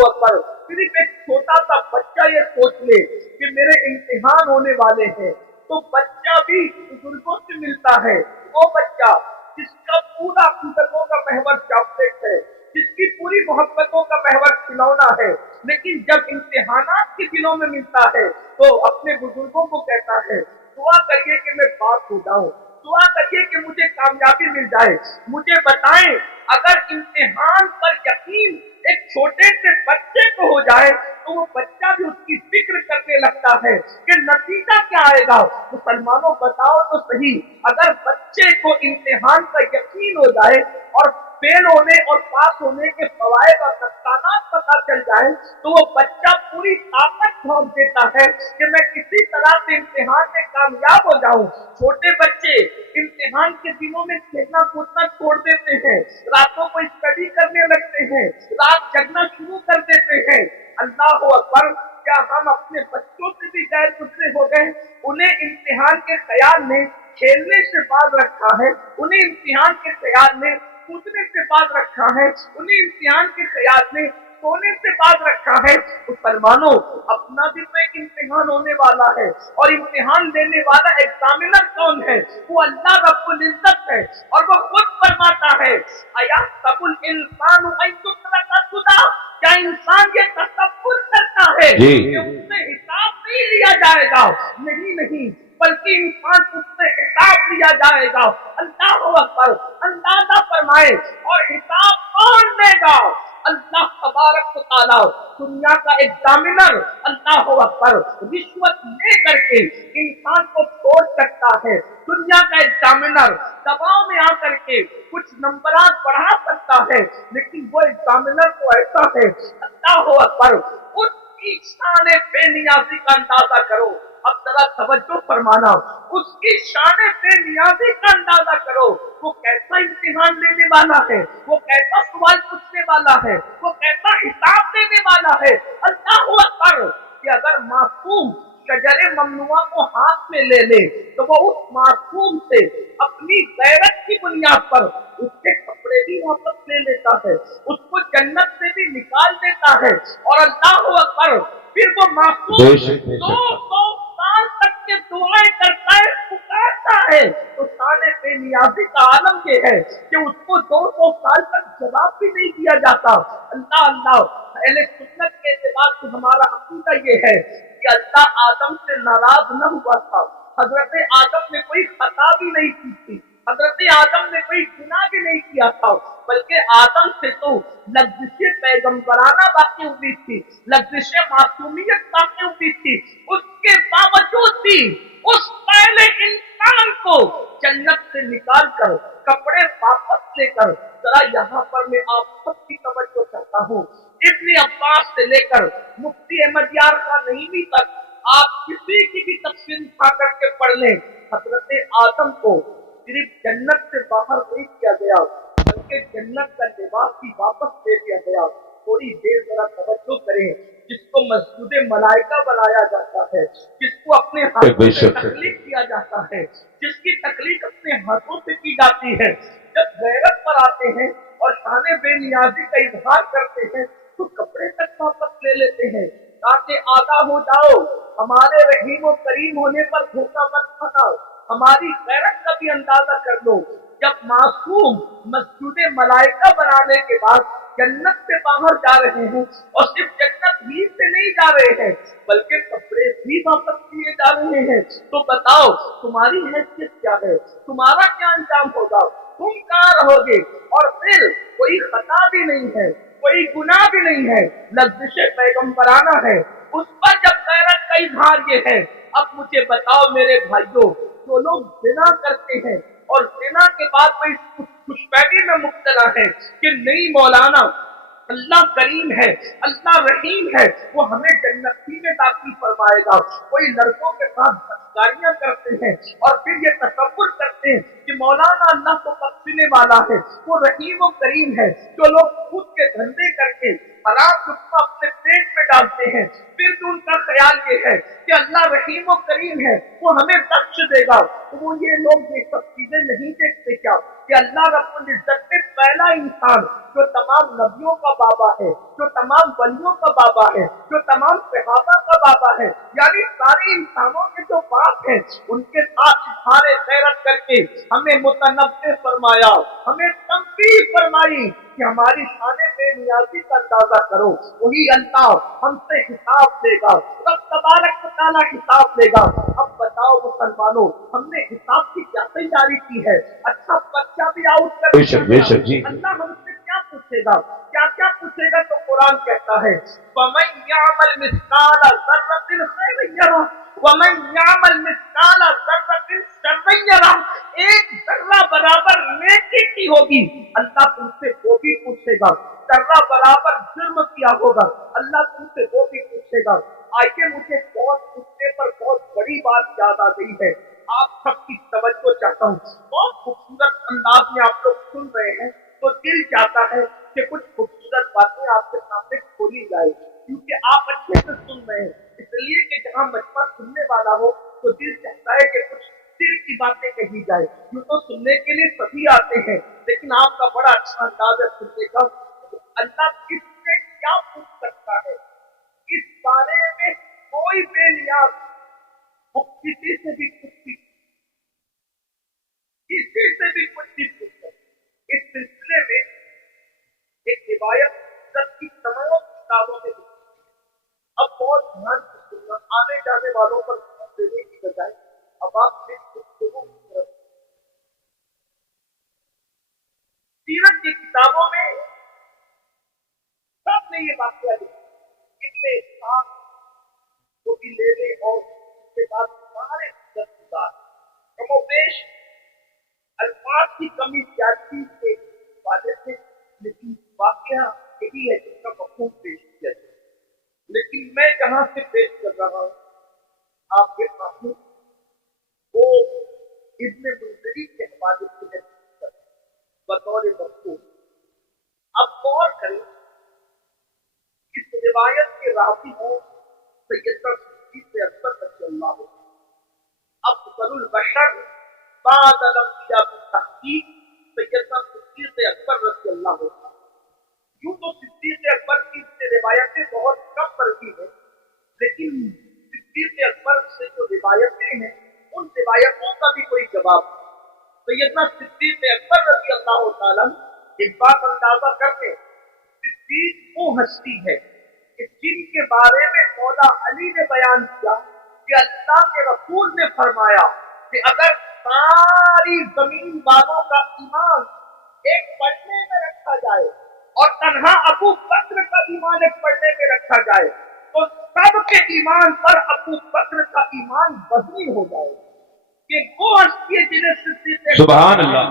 अकबर। सिर्फ एक छोटा सा बच्चा ये सोच ले कि मेरे इम्तिहान होने वाले हैं, तो बच्चा भी बुजुर्गों से मिलता है। वो बच्चा जिसका पूरा खुशबू का महवर चॉकलेट है, जिसकी पूरी मोहब्बतों का महवर खिलौना है, लेकिन जब इम्तिहानात के दिनों में मिलता है तो अपने बुजुर्गों को कहता है दुआ करिए कि मैं पास हो जाऊं, दुआ करिए कि मुझे कामयाबी मिल जाए। मुझे बताएं, अगर इम्तिहान पर यकीन एक छोटे से बच्चे को हो जाए तो वो बच्चा भी उसकी फिक्र करने लगता है कि नतीजा क्या आएगा। मुसलमानों बताओ तो सही, अगर बच्चे को इम्तिहान का यकीन हो जाए और फेल होने और पास होने के फवायद और नुकसानात पता चल जाए तो वो बच्चा पूरी ताकत झोंक देता है कि मैं किसी तरह से इम्तिहान में कामयाब हो जाऊं। छोटे बच्चे इम्तिहान के दिनों में खेलना कूदना छोड़ देते हैं, रातों को स्टडी करने लगते हैं, रात जगना शुरू कर देते हैं। अल्लाह अकबर, क्या हम अपने बच्चों से भी गैर गुजरे हो गए? उन्हें इम्तिहान के ख्याल में खेलने से बाज रखा है, उन्हें इम्तिहान के ख्याल में कूदने से बाज रखा है, उन्हें इम्तिहान के ख्याल में सोने से बाज रखा है। मुसलमानों, अपना भी तो एक इम्तिहान होने वाला है, और इम्तिहान देने वाला एग्जामिनर कौन है? वो अल्लाह रब्बुल इज्जत है, और वो खुद फरमाता है अयहसबुल इंसानु अन युत्रका सुदा, क्या इंसान ये तसव्वुर करता है कि उससे हिसाब नहीं लिया जाएगा? नहीं नहीं, बल्कि इंसान उससे हिसाब लिया जाएगा। अल्लाह अकबर, अंदाजा फरमाए, और हिसाब कौन देगा? अल्लाह तबारक व तआला। दुनिया का एग्जामिनर अल्लाह अकबर रिश्वत ले करके इंसान को छोड़ सकता है। दुनिया का एग्जामिनर दबाव में आकर के कुछ नंबरात बढ़ा सकता है, लेकिन वो एग्जामिनर तो ऐसा है, अल्लाह अकबर, उसकी शान बेनियाजी का अंदाजा करो। अब जरा तवज्जो फरमाना, उसकी शान बेनियाजी का अंदाजा करो। वो कैसा इम्तिहान लेने वाला है, वो कैसा सवाल पूछने वाला है, वो कैसा हिसाब देने वाला है। अल्लाह अकबर, कि अगर मासूम शजरे ममनुआ को हाथ में ले ले तो वो उस मासूम से अपनी गैरत की बुनियाद पर उसके कपड़े भी वापस ले लेता है, उसको जन्नत से भी निकाल देता है। और अल्लाह अकबर, फिर वो मासूम 200 साल तक के दुआएं करता है, पुकारता है। तो शान बेनियाजी का आलम ये है कि उसको 200 साल तक जवाब भी नहीं दिया जाता। अल्लाह अल्लाह, अहले सुन्नत के एतबार से हमारा अकीदा ये है कि अल्लाह आदम से नाराज न हुआ था। हजरत आदम ने कोई खता भी नहीं की थी, हजरत आदम ने कोई गुनाह भी नहीं किया था, बल्कि आदम से तो लफ्ज़िश पैगंबराना बातें हुई थी, लफ्ज़िश मासूमियत बातें हुई थी। उसके बावजूद भी उस पहले इंसान को जन्नत से निकाल कर कपड़े वापस लेकर, जरा यहाँ पर मैं आप सबकी तवज्जो चाहता हूँ, इब्न अब्बास से लेकर मुफ्ती अहमद यार का नईमी तक आप किसी की भी तफसीर उठा करके पढ़ लें। हजरत आदम को सिर्फ जन्नत से बाहर नहीं किया गया, बल्कि जन्नत का लिबास भी वापस दे दिया गया। थोड़ी देर जरा तवज्जो करें, जिसको मस्जिद मलाइका बनाया जाता है, जिसको अपने हाथों से तकलीफ किया जाता है, जिसकी तकलीफ अपने हाथों से की जाती है, जब गैरत पर आते हैं और शान बेनियाजी का इजहार करते हैं तो कपड़े तक वापस ले लेते हैं ताकि आगा हो जाओ, हमारे रहीम और करीम होने पर धोखा मत खाना, हमारी गैरत का भी अंदाजा कर लो। जब मासूम मस्जिद मलाइका बनाने के बाद जन्नत से बाहर जा रहे हैं, और सिर्फ जन्नत ही से नहीं जा रहे हैं बल्कि कपड़े भी वापस किए जा रहे हैं, तो बताओ तुम्हारी हैसियत क्या है, तुम्हारा क्या अंजाम होगा, तुम कहाँ रहोगे? और फिर कोई खता भी नहीं है, कोई गुनाह भी नहीं है, लफ्ज़िश पैगंबराना है, उस पर जब गैरत का इजहार ये है। अब मुझे बताओ मेरे भाइयों, जो लोग ज़िना करते हैं और ज़िना के बाद कोई खुशबैनी में मुब्तला है कि नहीं मौलाना, अल्लाह करीम है, अल्लाह रहीम है, वो हमें जन्नती में दाखिल फरमाएगा। कोई लड़कों के साथ बदकारियां करते हैं और फिर ये तसव्वुर करते हैं कि मौलाना अल्लाह को बख्शने वाला है, वो रहीम और करीम है। जो लोग खुद के धंधे करके हराम लुक्मा अपने पेट में डालते हैं, फिर भी उनका ख्याल ये है कि अल्लाह रहीम और करीम है, वो हमें बख्श देगा, तो वो ये लोग ये सब चीजें नहीं देखते क्या कि अल्लाह रब्बुल इज्जत ने पहला इंसान जो तमाम नबियों का बाबा है, जो तमाम वलियों का बाबा है, जो तमाम सहाबा का बाबा है, यानी सारे इंसानों के जो बाप हैं, उनके साथ इज़हार गैरत करके हमें मुतनब्बे फरमाया, हमें तंबीह फरमाई कि हमारी शान बेनियाजी का अंदाजा करो। वही अल्लाह हमसे हिसाब लेगा, रब तबारक व तआला हिसाब लेगा। अब बताओ मुसलमानों, हमने हिसाब की क्या तैयारी की है? अच्छा बच्चा भी आउट कर बेशक बेशक जी। अल्लाह हमसे क्या पूछेगा, क्या क्या पूछेगा? तो कुरान कहता है वमन यामल मिस्काला ज़र्रतिन खैरन यरा वमन यामल मिस्काला ज़र्रतिन शर्रन यरा। एक जर्रा बराबर नेकी की होगी, अल्लाह तुमसे वो भी पूछेगा। जर्रा बराबर जुर्म किया होगा, अल्लाह तुमसे वो भी पूछेगा। आइए, मुझे बहुत पूछने पर बहुत बड़ी बात याद आ गई है, आप सबकी तवज्जो चाहता हूँ। बहुत खूबसूरत अंदाज में आप लोग सुन रहे हैं, तो दिल चाहता है कि कुछ खूबसूरत बातें आपके सामने खोली जाए, क्योंकि आप अच्छे से सुन रहे हैं। इसलिए कि जहाँ मजमा सुनने वाला हो, तो दिल चाहता है कि कुछ दिल की बातें कही जाए। यूँ तो सुनने के लिए सभी आते हैं, लेकिन आपका बड़ा अच्छा अंदाज है सुनने का। अल्लाह किससे क्या पूछ सकता है, इस बारे में कोई बेनियाज वो किसी से भी कुछ भी पूछ सकते। इस सिलसिले में एक रिवायत की तमाम किताबों में लिखी है। अब बहुत ध्यान से सुनना, आने जाने वालों पर ध्यान देने की बजाय अब आप सीरत की किताबों में सबने ये वाकया लिखा। इतने साफ को भी ले ले और उसके बाद सारे गुजार कमोपेश अल्फाज की कमी ज्यादती के वादे से, लेकिन वाकया यही है जिसका मफहूम पेश किया जाए। लेकिन मैं जहां से पेश कर रहा हूं आपके सामने, वो इब्ने मुंज़िरी के हवाले से बतौर मफहूम। अब गौर करें, इस रिवायत के रावी हैं सैयदना सिद्दीक़ अकबर रज़ियल्लाहु अन्हु। अफ़ज़लुल बशर बादल अंबिया बित्तहक़ीक़ सैयदना सिद्दीक़ अकबर रज़ियल्लाहु अन्हु। यूँ तो सिद्दीक़ अकबर की रिवायतें बहुत कम मरवी हैं, लेकिन सिद्दीक़ अकबर से जो रिवायतें हैं, उन रिवायतों का भी कोई जवाब नहीं। सैयदना सिद्दीक़ अकबर रज़ियल्लाहु तआला अन्हु एक बात अंदाजा करते हैं, सिद्दीक़ वो हस्ती है कि जिनके बारे में मौला अली ने बयान किया कि अल्लाह के रसूल ने फरमाया कि अगर सारी जमीन वालों का ईमान एक पन्ने में रखा जाए और तन्हा अबू बकर का ईमान एक पन्ने में रखा जाए, तो सबके ईमान पर अबू बकर का ईमान वज़नी हो जाएगा। कि वो हस्ती है जिन्हें सिद्दीक़ सुभान अल्लाह।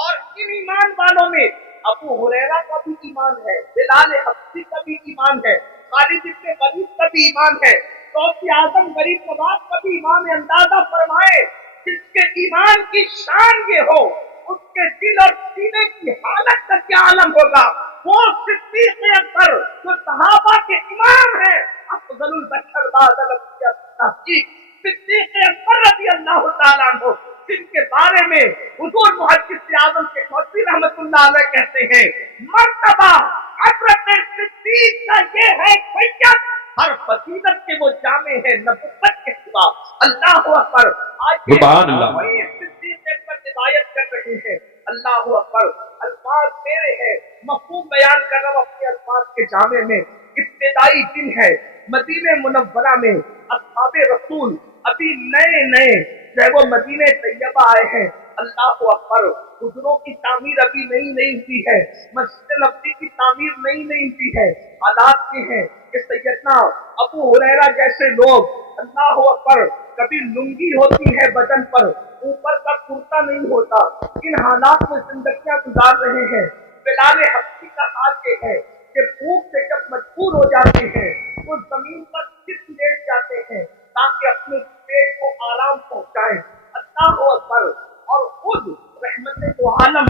और इन ईमान वालों में अबू हुरैरा का भी ईमान है, बिलाल हब्शी का भी ईमान है, खालिद इब्न वलीद का भी ईमान है, गौसे आज़म गरीब नवाज का भी ईमान है। अंदाजा फरमाए, जिसके ईमान की शान ये हो, उसके दिल और सीने की हालत का क्या आलम होगा। वो सिद्दीक़ अकबर जो सहाबा के इमाम है, अफ़ज़लुल बशर बादल अंबिया बित्तहक़ीक़ सिद्दीक़ अकबर रज़ियल्लाहु तआला अन्हु, जिनके बारे में हुजूर मुहद्दिस आज़म के मौलवी रहमतुल्लाह अलैह कहते हैं, मर्तबा हज़रत सिद्दीक़ का ये है फैयत, हर फजीलत के वो जामे है नबुव्वत के सिवा। अल्लाहु अकबर। आज सुभान अल्लाह। वही सिद्दीक़ अकबर रिवायत कर रहे हैं। अल्लाहु अकबर। अल्फाज मेरे हैं, मफहूम बयान कर रहा हूं अपने अल्फाज के जामे में। इब्तिदाई दिन है, मदीने मुनव्वरा में अस्हाबे रसूल अभी नए नए जो वो मदीने तैयबा आए हैं। अल्लाहु अकबर। हुजूरों की तामीर अभी नई नई हुई है, मस्जिद नबवी की तामीर नई नई हुई है। हालात ये हैं कि सैयदना अबू हुरैरा जैसे लोग, अल्लाहु अकबर, कभी लुंगी होती है बदन पर, ऊपर का कुर्ता नहीं होता, इन हालात में जिंदगियां गुजार रहे हैं। बिलाल हब्शी का हाल ये है कि भूख से जब मजबूर हो जाते हैं तो जमीन पर सिर लेट जाते हैं ताकि अपने पेट को आराम पहुंचाएं। अल्लाहु अकबर। और खुद रहमत दो आलम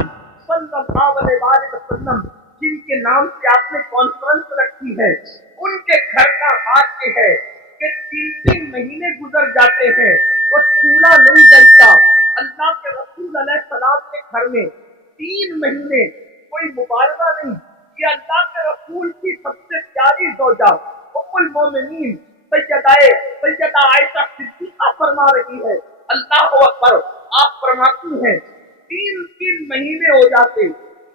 सल्लल्लाहु अलैहि वसल्लम, जिनके नाम से आपने कॉन्फ्रेंस रखी है, उनके घर का हाल ये है कि 3-3 महीने गुजर जाते हैं तो चूल्हा नहीं जलता। अल्लाह के रसूल अलैहिस्सलाम के घर में 3 महीने कोई मुबारका नहीं, یہ اللہ کے رسول کی سب سے پیاری زوجہ ام المومنین سیدہ عائشہ صدیقہ فرما رہی ہے، اللہ اکبر، آپ فرماتی ہیں 3 مہینے ہو جاتے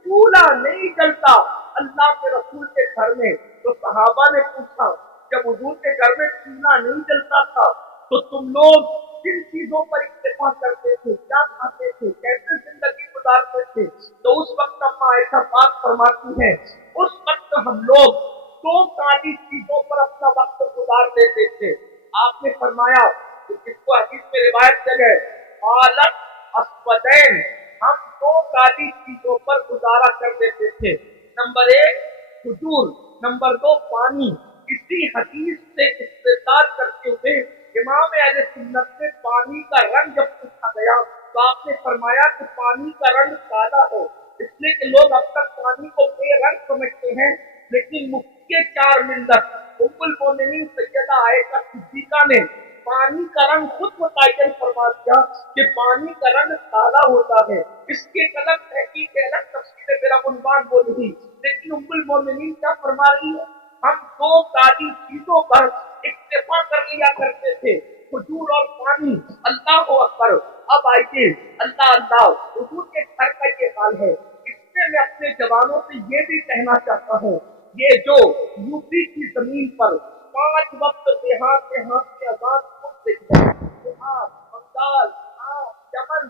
چولہا نہیں جلتا اللہ کے رسول کے گھر میں۔ تو صحابہ نے پوچھا جب حضور کے گھر میں چولہا نہیں جلتا تھا تو تم لوگ کن چیزوں پر اکتفا کرتے تھے، کیا کھاتے تھے، کیسے زندگی گزارتے تھے؟ تو اس وقت اما عائشہ پاک فرماتی ہیں اس وقت ہم لوگ 2 کالی چیزوں پر اپنا وقت گزار دیتے تھے۔ آپ نے فرمایا کہ جس کو حدیث میں روایت جگہ حالت اسودین، ہم 2 کالی چیزوں پر گزارا کر دیتے تھے، نمبر 1 کھجور، نمبر 2 پانی۔ اسی حدیث سے استدلال کرتے ہوئے امام اہل سنت نے پانی کا رنگ جب پوچھا گیا تو آپ نے فرمایا کہ پانی کا رنگ کالا ہے، اس لیے کہ لوگ اب تک پانی کو بے رنگ سمجھتے ہیں، لیکن مفتی 4 ملت ام المومنین سیدہ عائشہ صدیقہ نے پانی کا رنگ خود متعین فرما دیا کہ پانی کا رنگ کالا ہوتا ہے۔ اس کی ایک الگ تحقیق ہے، الگ تفصیل ہے، میرا عنوان وہ نہیں، لیکن ام المومنین کیا فرما رہی ہے، ہم 2 کالی چیزوں پر اکتفا کر لیا کرتے تھے، کھجور اور پانی۔ اللہ اکبر۔ اب آئیے اللہ حضور کے گھر کا یہ حال ہے، اس میں میں اپنے جوانوں سے یہ بھی کہنا چاہتا ہوں، یہ جو یوپی کی زمین پر 5 وقت دیہات کی آزاد خود دیکھتا ہے، بہار، بنگال، یمن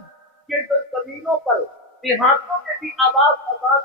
کے زمینوں پر دیہاتوں میں بھی آواز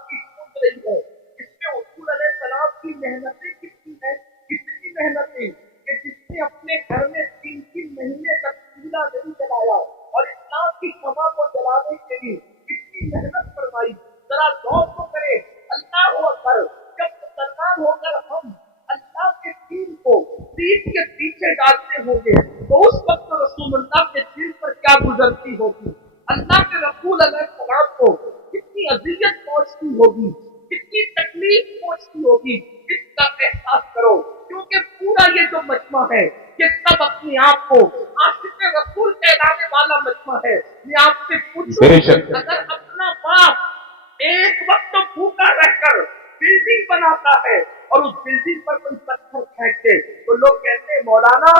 کی سن رہی ہے، اس میں حضور علیہ السلام کی محنتیں کتنی ہیں، کتنی محنتیں کہ جس نے اپنے گھر میں 3 مہینے تک چولہا نہیں جلایا اور اسلام کی شمع کو جلانے کے لیے کتنی محنت فرمائی، ذرا غور تو کرے۔ اللہ اکبر۔ جب مسلمان ہو کر ہم اللہ کے دین کو پیٹ کے پیچھے ڈالتے ہوں گے تو اس وقت رسول اللہ کے دل پر کیا گزرتی ہوگی، اللہ کے رسول علیہ السلام کو کتنی اذیت پہنچتی ہوگی، کتنی تکلیف پہنچتی ہوگی، اس کا احساس کرو، کیونکہ پورا یہ جو مجمع ہے یہ سب اپنے آپ کو عاشق رسول کہلانے والا مجمع ہے۔ میں آپ سے پوچھوں، بے شک اگر اپنا باپ ایک وقت بھوکا رہ کر بلڈنگ بناتا ہے اور اس بلڈنگ پر کوئی پتھر پھینک دے تو لوگ کہتے ہیں مولانا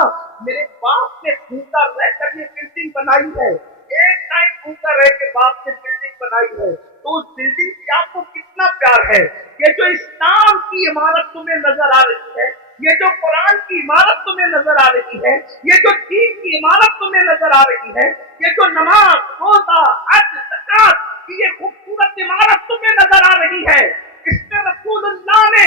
میرے باپ نے بھوکا رہ کر یہ بلڈنگ بنائی ہے، ایک ٹائم بھوکا رہ کے باپ نے بلڈنگ بنائی ہے، تو اس بلڈنگ سے آپ کو کتنا پیار ہے۔ یہ جو اسلام کی عمارت تمہیں نظر آ رہی ہے، یہ جو قرآن کی عمارت تمہیں نظر آ رہی ہے، یہ جو دین کی عمارت تمہیں نظر آ رہی ہے، یہ جو نماز، روزہ، حج، زکات کی یہ خوبصورت عمارت تمہیں نظر آ رہی ہے، اس میں رسول اللہ نے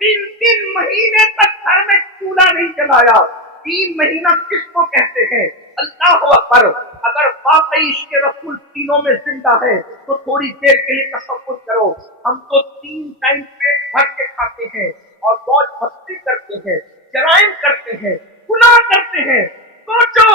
3 مہینے تک گھر میں چولہا نہیں جلایا۔ 3 مہینہ کس کو کہتے ہیں؟ اللہ اکبر۔ اگر واقعی عشق رسول تینوں میں زندہ ہے تو تھوڑی دیر کے لیے تصور کرو، ہم تو 3 ٹائم پیٹ بھر کے کھاتے ہیں اور موج مستی کرتے ہیں، جرائم کرتے ہیں، گناہ کرتے ہیں۔ سوچو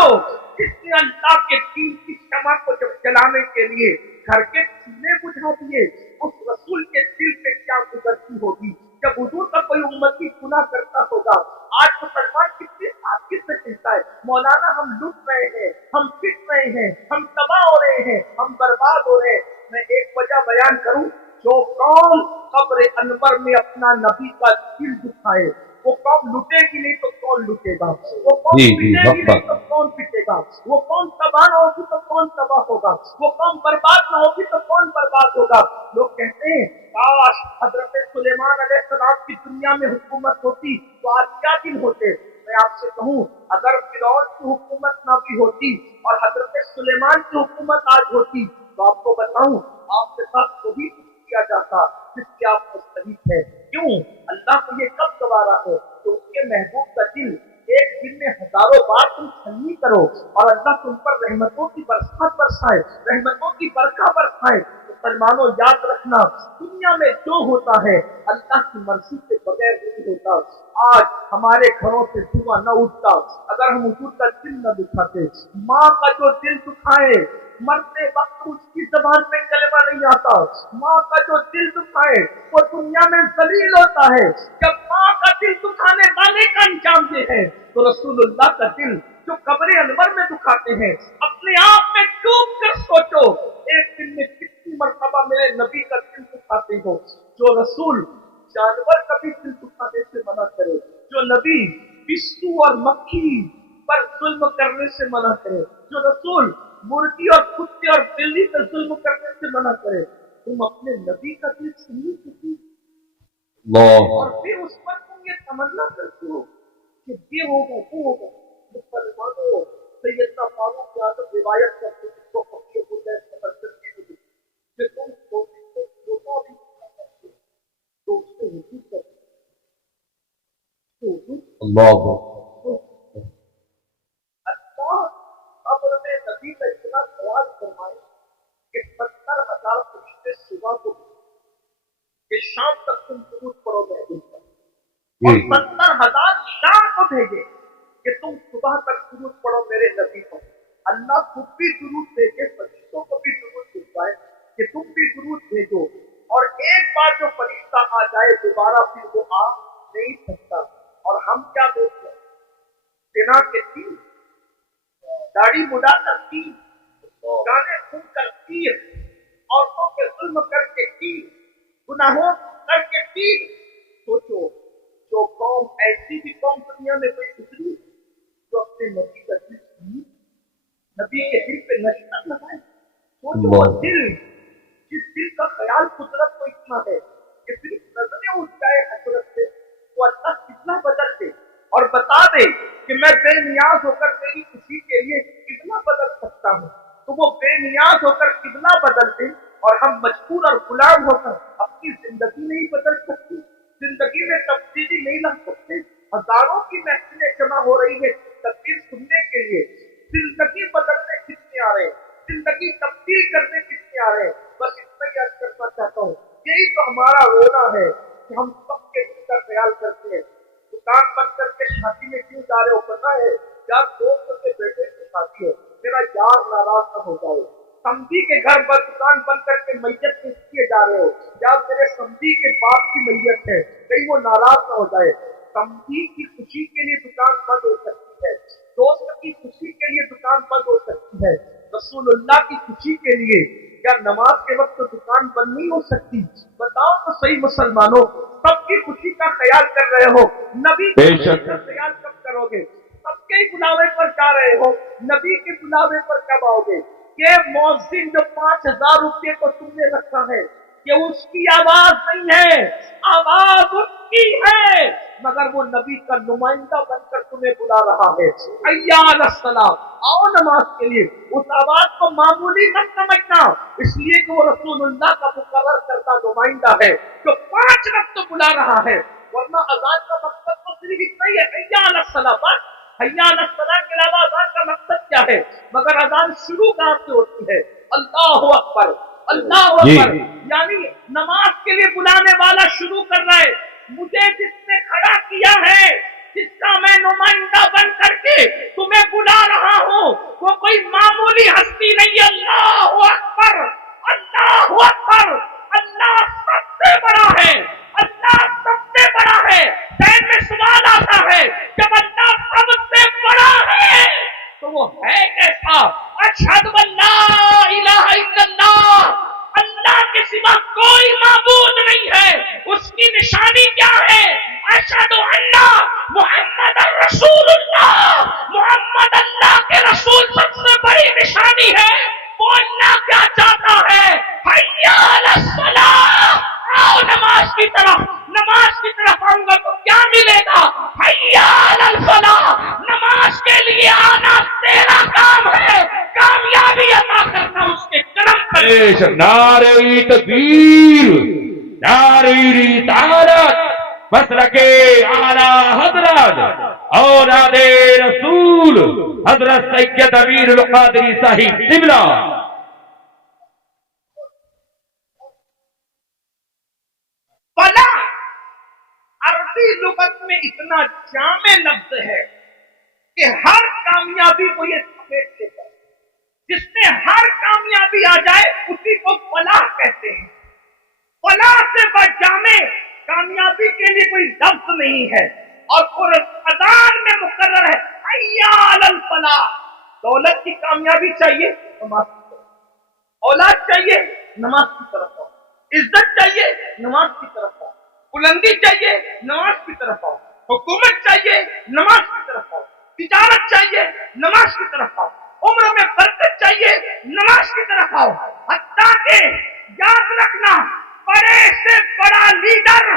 جس نے اللہ کے دین کی شمع کو جب جلانے کے لیے گھر کے چولہے بجھا دیے، اس رسول کے دل پہ کیا گزرتی ہوگی جب حضور کا کوئی امتی گناہ کرتا ہوگا۔ آج مسلمان کتنی سادگی سے کہتا ہے مولانا ہم لٹ رہے ہیں، ہم پٹ رہے ہیں، ہم تباہ ہو رہے ہیں، ہم برباد ہو رہے ہیں۔ میں ایک وجہ بیان کروں، جو قوم قبر انور میں اپنا نبی کا دل دکھائے وہ قوم لٹے گی نہیں تو کون لٹے گا، وہ قوم پٹے گی نہیں تو کون پٹے گا، وہ قوم تباہ نہ ہوگی تو کون تباہ ہوگا، وہ قوم برباد نہ ہوگی تو کون برباد ہوگا۔ لوگ کہتے ہیں کاش حضرت سلیمان علیہ السلام کی دنیا میں حکومت ہوتی تو آج کیا دن ہوتے۔ میں آپ سے کہوں اگر فرعون کی حکومت نہ بھی ہوتی اور حضرت سلیمان کی حکومت آج ہوتی تو آپ کو بتاؤں آپ کے ساتھ وہی کیا جاتا جس کی آپ مستحق ہے۔ کیوں؟ اللہ کو یہ کب گوارا ہے تو اس کے محبوب کا دل ایک دن میں ہزاروں بار تم چھلنی کرو اور اللہ تم پر رحمتوں کی برسات برسائے، رحمتوں کی برکھا برسائے۔ مسلمانوں یاد رکھنا دنیا میں جو ہوتا ہے اللہ کی مرضی کے بغیر نہیں ہوتا۔ آج ہمارے گھروں سے دھواں نہ اٹھتا اگر ہم حضور کا دل نہ دکھاتے۔ ماں کا جو دل دکھائے مرتے وقت اس کی زبان پہ کلمہ نہیں آتا، ماں کا جو دل دکھائے وہ دنیا میں ذلیل ہوتا ہے۔ جب ماں کا دل دکھانے والے کا انجام یہ ہے تو رسول اللہ کا دل جو قبر انور میں دکھاتے ہیں، اپنے آپ میں ڈوب کر سوچو ایک دن میں کتنی مرتبہ میرے نبی کا دل دکھاتے ہو۔ جو رسول जानवर कभी दिल दुखाने से मना करे, जो नबी बिच्छू और मक्खी पर जुल्म करने से मना करे, जो रसूल मुर्गी और कुत्ते और बिल्ली पर जुल्म करने से मना करे, तुम अपने नबी का दिल सुन नहीं सकती اللہ और फिर उस पर तुम ये तमन्ना करते हो कि ये होगा वो होगा। मुसलमानों, सैयदना फारूक आजम रिवायत करते हैं जिसको पक्षी को कि तुम छोटा भी करते हो तो उससे वजूद करते हो, اللہ अल्लाह कब्र में नबी का इतना सवाल फरमाए कि 70,000 फरिश्ते सुबह को कि शाम तक तुम दुरूद पढ़ो महबूब पर, और 70,000 शाम को भेजे कि तुम सुबह तक दुरूद पढ़ो मेरे नबी पर। अल्लाह खुद भी दुरूद भेजे, फरिश्तों को भी दुरूद भिजवाए कि तुम भी दुरूद भेजो, और एक बार जो फरिश्ता आ जाए दोबारा फिर वो आ नहीं सकता। और हम क्या बोलते हैं, बिना के तीर, दाढ़ी मुड़ा कर तीर, गाने सुन कर तीर, औरतों के जुल्म करके तीर, गुनाहों करके तीर। सोचो, जो कौम, ऐसी भी कौम दुनिया में कोई गुजरी जो अपने नबी का दिल सुनी, नबी के दिल पे नशा लगाए। सोचो वो दिल, जिस दिल का ख्याल कुदरत को इतना है कि सिर्फ नजरें उठ जाए हजरत से, वो अल्लाह कितना बदल दे और बता दे कि मैं बेनियाज होकर तेरी खुशी के लिए कितना बदल सकता हूँ, तो वो बेनियाज होकर कितना बदल दे और हम मजबूर और गुलाम होकर अपनी जिंदगी नहीं बदल सकती, जिंदगी में तब्दीली नहीं ला सकते। हजारों की महफिलें जमा हो रही है तकरीर सुनने के लिए, जिंदगी बदलने कितने आ रहे हैं, जिंदगी तब्दील करने कितने आ रहे हैं। बस इतना ही अर्ज करना चाहता हूँ, यही तो हमारा रोना है कि हम सबके दिल का ख्याल करते हैं। दुकान बंद करके शादी में क्यों जा रहे हो, पता है यार दोस्त के बेटे की शादी है, मेरा यार नाराज न हो जाए। समधी के घर पर दुकान बंद करके मैयत में इसलिए जा रहे हो, यार मेरे समधी के बाप की मैयत है, कहीं वो नाराज न हो जाए। समधी की खुशी के लिए दुकान बंद हो सकती है, दोस्त की खुशी के लिए दुकान बंद हो सकती है, रसूलुल्लाह की खुशी के लिए क्या नमाज के वक्त तो दुकान बंद नहीं हो सकती? बताओ तो सही मुसलमानों, सबकी खुशी का ख्याल कर रहे हो, नबी की खुशी का ख्याल कब करोगे? सबके ही बुलावे पर जा रहे हो, नबी के बुलावे पर कब आओगे? ये मौजिन जो 5,000 रुपये को तुमने रखा है, ये उसकी आवाज नहीं है, आवाज उसकी है, मगर वो नबी का नुमाइंदा बनकर तुम्हें बुला रहा है। अय्या अलस्सलाम, आओ नमाज के लिए। उस आवाज को मामूली मत समझना, इसलिए कि वो रसूलुल्लाह का मुकर्रर करता नुमाइंदा है जो 5 वक्त बुला रहा है, वरना अज़ान का मकसद तो सिर्फ इतना ही है, अय्या अलस्सलाम। बस हय्या अलस्सलाम के अलावा अज़ान का मकसद क्या है? मगर अज़ान शुरू कहाँ से होती है? अल्लाहु अकबर, अल्लाहु अकबर, यानी नमाज के लिए बुलाने वाला शुरू कर रहा है। मुझे जिसने खड़ा किया है, जिसका मैं नुमाइंदा बन करके तुम्हें बुला रहा हूँ, वो कोई मामूली हस्ती नहीं। अल्लाहु अकबर, अल्लाहु अकबर, अल्लाह सबसे बड़ा है, अल्लाह सबसे बड़ा है। ज़हन में सवाल आता है, जब अल्लाह सबसे बड़ा है तो वो है कैसा? अशहदु अल्ला इलाहा इल्लल्लाह, अल्लाह के सिवा कोई माबूद नहीं है। उसकी निशानी क्या है? अशहदु अन्ना मुहम्मद रसूलुल्लाह, मुहम्मद अल्लाह के रसूल सबसे बड़ी निशानी है। वो अल्लाह क्या चाहता है? हय्या अलस्सलाह, आओ नमाज की तरफ। नमाज की तरफ आऊंगा तो क्या मिलेगा? हय्या अलफलाह, नमाज के लिए आना तेरा काम है, कामयाबी अता करना उसके कदम पर। नारे तकबीर, नारे रिसालत, मसलके आला हजरत औलादे रसूल हजरत सैयद अमीरुल कादरी साहिब क़िबला। फला अरबी लुगत में इतना जामे लफ्ज है कि हर कामयाबी को ये समेट लेता है। जिसमें हर कामयाबी आ जाए उसी को फलाह कहते हैं। फलाह से बजामे कामयाबी के लिए कोई लफ्ज नहीं है, और अज़ान में मुकर्रर है हय्या अलल फलाह। दौलत की कामयाबी चाहिए, नमाज की तरफ। औलाद चाहिए, नमाज की तरफ आओ। इज्जत चाहिए, नमाज की तरफ आओ। बुलंदी चाहिए, नमाज की तरफ आओ। हुकूमत चाहिए, नमाज की तरफ आओ। तिजारत चाहिए, नमाज की तरफ आओ। उम्र में बरकत चाहिए, नमाज की तरफ आओ। हत्ता के याद रखना, बड़े से बड़ा लीडर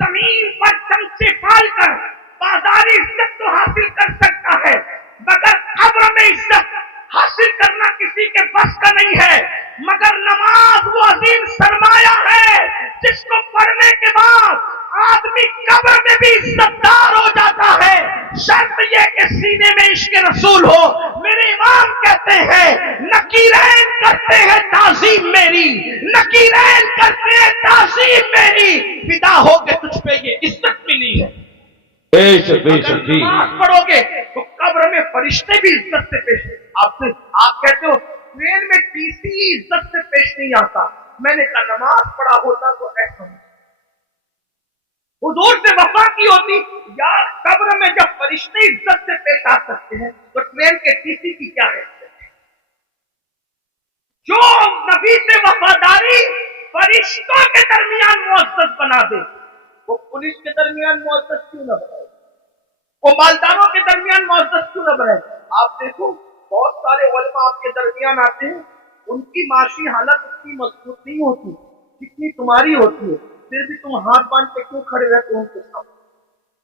जमीन पर चमचे पाल कर बाजारी इज्जत तो हासिल कर सकता है, मगर कब्र में इज्जत हासिल करना किसी के बस का नहीं है। मगर नमाज वो अजीम सरमाया है जिसको पढ़ने के बाद आदमी कब्र में भी इज्जतदार हो जाता है। शर्त यह कि सीने में इश्क रसूल हो। मेरे इमाम कहते हैं, नकीरैन करते हैं ताजीम मेरी, नकीरैन करते हैं ताजीम मेरी, फिदा हो के तुझ पे ये इज्जत मिली है। बेशक अगर बेशक जी। नमाज पढ़ोगे तो कब्र में फरिश्ते भी इज्जत से पेश आपसे। आप कहते हो ट्रेन में टीसी इज्जत से पेश नहीं आता, मैंने कहा नमाज पढ़ा होता तो ऐसा हुजूर से वफा की होती। यार कब्र में जब फरिश्ते इज्जत से पेश आ सकते हैं तो ट्रेन के टीसी की क्या है। जो नबी से वफादारी फरिश्तों के दरमियान मुअज़्ज़ज़ बना दे, वो पुलिस के दरमियान मुअज़्ज़ज़ क्यों न बनाए, वो मालदारों के दरमियान मुअज़्ज़ज़ क्यों न बनाए। आप देखो बहुत सारे उलमा आपके दरमियान आते हैं, उनकी माशी हालत उतनी मजबूत नहीं होती जितनी तुम्हारी होती है, फिर भी तुम हाथ बांध के क्यों खड़े रहते हो उनके सामने।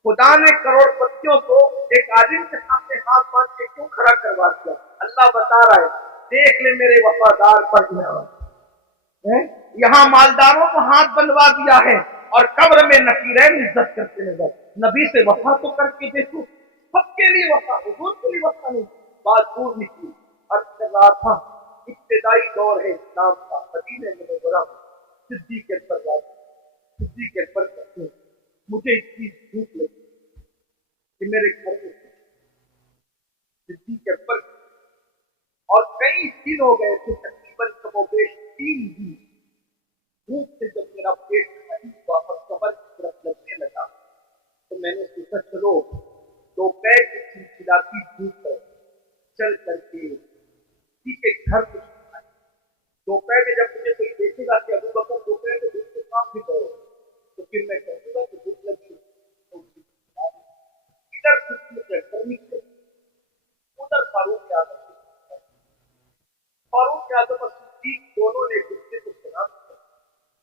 खुदा ने करोड़पतियों को एक आलिम के सामने हाथ बांध के क्यों खड़ा करवा दिया। अल्लाह बता रहा है, देख ले मेरे वफादार पर यहाँ मालदारों को हाथ बनवा दिया है और कब्र में नकीरैन इज्जत करते नजर। नबी से वफा तो करके देखो, सबके लिए वफा, हुजूर के लिए वफा नहीं। बात दूर निकली, अर्ज कर रहा था इब्तिदाई दौर है इस्लाम का, मदीने मुनव्वरा सिद्दीक़ अकबर, सिद्दीक़ अकबर कहते हैं मुझे इतनी भूख लगी कि मेरे घर में सिद्दीक़ अकबर और कई दिन हो गए थे, तकरीबन कमोबेश 3 दिन भूख से जब मेरा पेट खाली हुआ और कमर की तरफ लगने लगा तो मैंने सोचा चलो दोपहर की चिलचिलाती धूप है, चल करके किसी के घर कुछ खाए। दोपहर में जब मुझे कोई देखेगा कि अबू बकर दोपहर में धूप से काम भी गए तो फिर मैं कहूँगा कि भूख लगी इधर कुछ निकले, उधर फारूक आजम और सिद्दीक दोनों ने गुस्से को सुना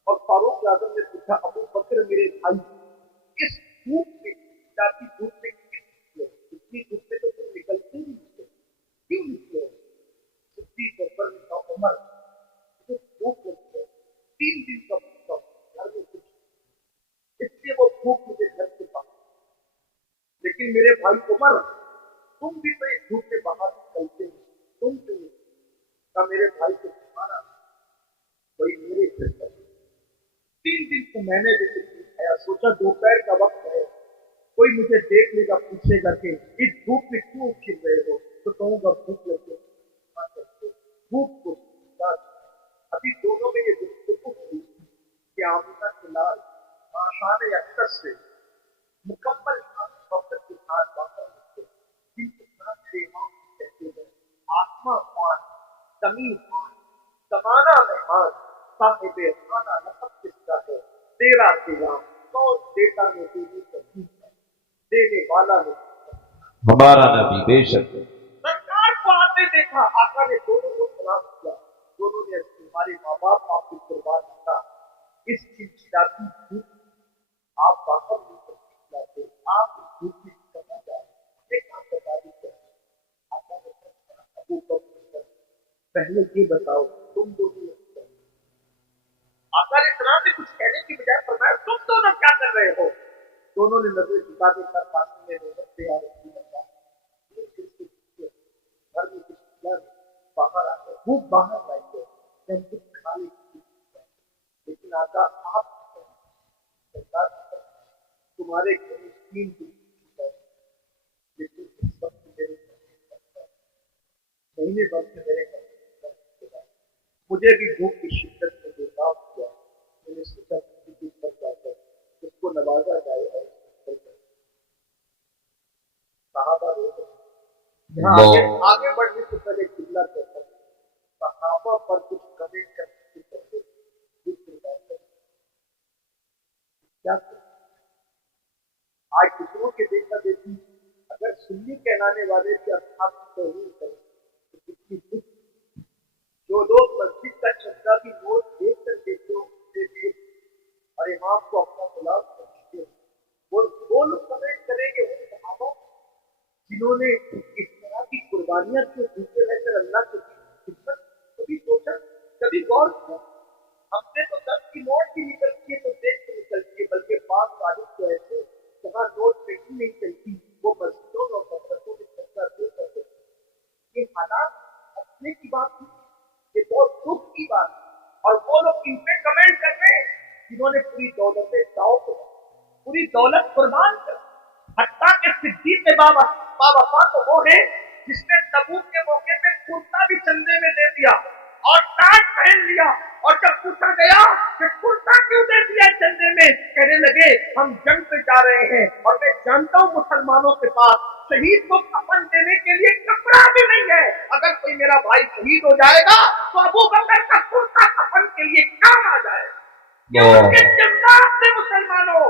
और फारूक आजम ने पूछा अबू बकर मेरे भाई, इस धूप में जाती धूप में इतनी धूप में तो तुम निकलते ही निकले, क्यों निकले। सिद्दीक अकबर ने कहा उमर मुझे भूख लगती है, 3 दिन का भूखा घर में कुछ, इसलिए वो भूख मुझे घर से बाहर। लेकिन मेरे भाई उमर तुम भी तो इस धूप में बाहर निकलते हो, तुम क्यों का मेरे भाई को तुम्हारा वही मेरे घर पर 3 दिन तो मैंने भी खाया, सोचा दोपहर का वक्त है, कोई मुझे देख लेगा पूछेगा कि इस धूप में क्यों खिल रहे हो, तो कहूँगा भूख लगे भूख को। अभी दोनों में ये गुफ्तगू हुई कि आमिना के लाल आशान अक्सर से मुकम्मल वक्त के साथ बाहर निकले, जिनके साथ मेरे इमाम कहते हैं आत्मा पान जमीन पान जमाना मेहमान साहिबे खाना लकब किसका है, तेरा तेरा कौन देता है तेरी तस्वीर है, देने वाला है हमारा नबी। बेशक सरकार को आते देखा, आका ने दोनों को सलाम किया, दोनों ने हमारे माँ बाप आपकी कुर्बान किया, इस चिलचिलाती धूप आप बाहर नहीं कर सकते, आप इस धूप में करना चाहते एक काम बता दीजिए। आका ने अबू बकर पहले ये बताओ तुम दोनों आका ने तरह से कुछ कहने की बजाय फरमाया तुम दोनों क्या कर रहे हो। दोनों ने नजर झुका देकर पास में नजर से घर में कुछ बाहर आ गए, भूख बाहर लाई गए, कुछ खाने की, लेकिन आका आप तुम्हारे घर में 3 दिन, लेकिन इस वक्त मेरे महीने भर से मेरे मुझे भी भूख की शिद्दत से बेताब किया, मैंने सोचा किसी पर जाकर उसको नवाजा जाए और सहाबा आगे बढ़ने से पहले किबला कहता सहाबा पर कुछ कमेंट करने से पहले क्या करें? आज दूसरों के देखा देखी अगर सुन्नी कहलाने वाले से अर्थात तौहीन करें तो कितनी दुख। जो लोग मस्जिद का चंदा भी नोट देख कर देते हो उसे देख और इमाम को अपना गुलाम समझते हो, वो लोग कमेंट करेंगे उन सहाबों जिन्होंने इस तरह की कुर्बानियां क्यों भूखे रहकर अल्लाह की खिदमत, कभी सोचा, कभी गौर किया? हमने तो 10 की नोट भी निकलती है तो देख के निकलती है, बल्कि पास वाले तो ऐसे जहाँ नोट पे ही नहीं चलती वो मस्जिदों और मदरसों में चर्चा दे करते। ये हालात अपने की बात नहीं, ये बहुत दुख की बात है। और वो लोग इन पे कमेंट कर रहे हैं जिन्होंने पूरी दौलत दाव को, पूरी दौलत कुर्बान कर, हत्ता के सिद्दीक बाबा तो वो है जिसने तबूक के मौके पे कुर्ता भी चंदे में दे दिया और टाट पहन लिया, और जब पूछा गया कि कुर्ता क्यों दे दिया चंदे में, कहने लगे हम जंग पे जा रहे हैं और मैं जानता हूं मुसलमानों के पास शहीद को कफन देने के लिए कपड़ा भी नहीं है, अगर कोई मेरा भाई शहीद हो जाएगा तो अबू बकर का कुर्ता कफन के लिए काम आ जाएगा। ये उनके जज्बात से मुसलमानों,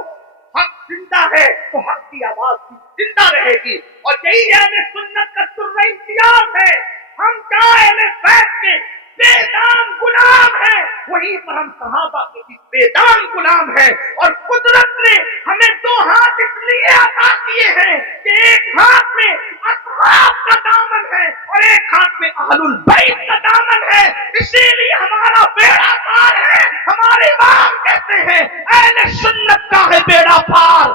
हक जिंदा है तो हक की आवाज भी जिंदा रहेगी, और यही अहले सुन्नत का सुर्रा इम्तियाज है। हम क्या अहले बैत के बेदाम गुलाम है, वहीं पर हम सहाबा के भी बेदाम गुलाम है। और कुदरत ने हमें 2 हाथ इसलिए अता किए हैं कि एक हाथ में असहाब का दामन है और एक हाथ में अहलुल बैत का दामन है, इसीलिए हमारा बेड़ा पार है। हमारे इमाम कहते हैं अहले सुन्नत का है बेड़ा पार,